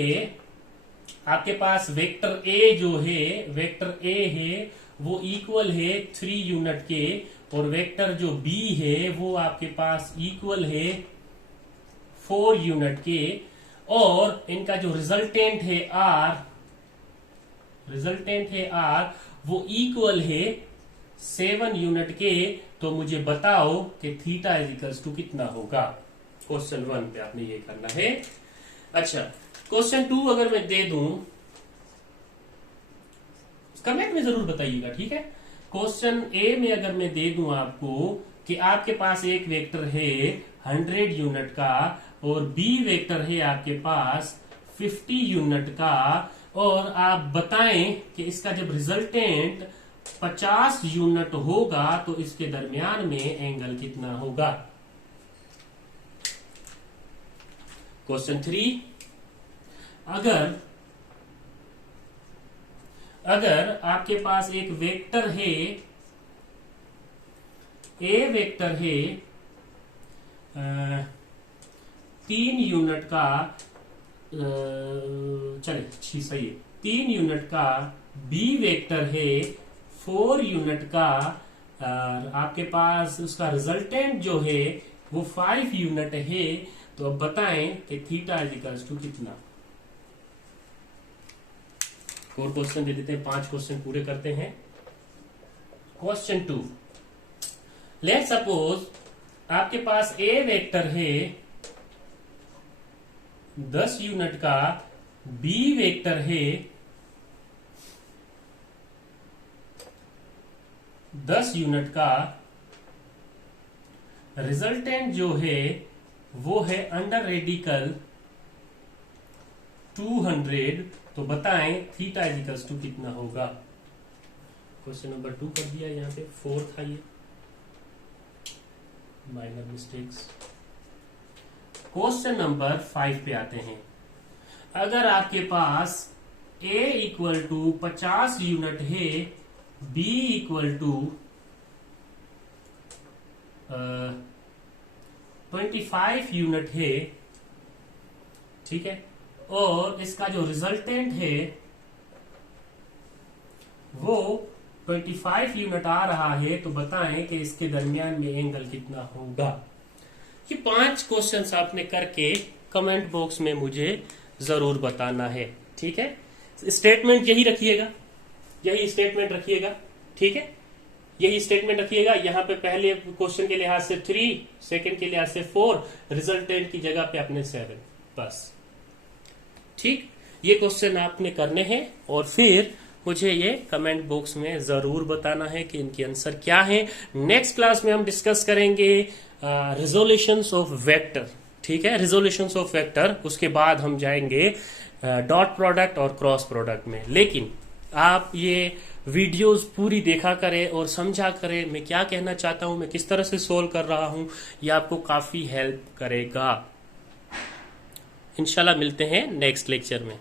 आपके पास वेक्टर ए जो है, वेक्टर ए है वो इक्वल है 3 यूनिट के, और वेक्टर जो बी है वो आपके पास इक्वल है 4 यूनिट के, और इनका जो रिजल्टेंट है आर वो इक्वल है 7 यूनिट के, तो मुझे बताओ कि थीटा इज इक्वल्स टू कितना होगा। क्वेश्चन 1 पे आपने ये करना है। अच्छा, क्वेश्चन 2 अगर मैं दे दूं, कमेंट में जरूर बताइएगा, ठीक है। क्वेश्चन ए में अगर मैं दे दूं आपको कि आपके पास एक वेक्टर है 100 यूनिट का और बी वेक्टर है आपके पास 50 यूनिट का, और आप बताएं कि इसका जब रिजल्टेंट 50 यूनिट होगा तो इसके दरमियान में एंगल कितना होगा। क्वेश्चन 3, अगर आपके पास एक वेक्टर है, ए वेक्टर है 3 यूनिट का, चले सही है, 3 यूनिट का, बी वेक्टर है 4 यूनिट का, और आपके पास उसका रिजल्टेंट जो है वो 5 यूनिट है, तो अब बताएं कि थीटा इज इक्वल्स टू कितना। 4 क्वेश्चन दे देते हैं, 5 क्वेश्चन पूरे करते हैं। क्वेश्चन 2, लेट सपोज आपके पास ए वेक्टर है 10 यूनिट का, बी वेक्टर है 10 यूनिट का, रिजल्टेंट जो है वो है अंडर रेडिकल 200, तो बताएं थीटा इज इक्वल्स टू कितना होगा। क्वेश्चन नंबर 2 कर दिया, यहाँ पे 4 था, ये माइनर मिस्टेक्स। क्वेश्चन नंबर 5 पे आते हैं। अगर आपके पास A इक्वल टू 50 यूनिट है, B इक्वल टू 25 यूनिट है, ठीक है, और इसका जो रिजल्टेंट है वो 25 यूनिट आ रहा है, तो बताएं कि इसके दरमियान में एंगल कितना होगा। ये 5 क्वेश्चंस आपने करके कमेंट बॉक्स में मुझे जरूर बताना है, ठीक है। स्टेटमेंट यही रखिएगा, यही स्टेटमेंट रखिएगा, ठीक है, यही स्टेटमेंट रखिएगा। यहाँ पे पहले क्वेश्चन के लिहाज से 3, सेकंड के लिहाज से 4, रिजल्टेंट की जगह पे अपने 7, बस, ठीक। ये क्वेश्चन आपने करने हैं और फिर मुझे ये कमेंट बॉक्स में जरूर बताना है कि इनके आंसर क्या है। नेक्स्ट क्लास में हम डिस्कस करेंगे रिजोल्यूशंस ऑफ वेक्टर, ठीक है, रिजोल्यूशंस ऑफ वेक्टर। उसके बाद हम जाएंगे डॉट प्रोडक्ट और क्रॉस प्रोडक्ट में। लेकिन आप ये वीडियोस पूरी देखा करें और समझा करें मैं क्या कहना चाहता हूं, मैं किस तरह से सोल्व कर रहा हूं, ये आपको काफी हेल्प करेगा। इंशाल्लाह मिलते हैं नेक्स्ट लेक्चर में।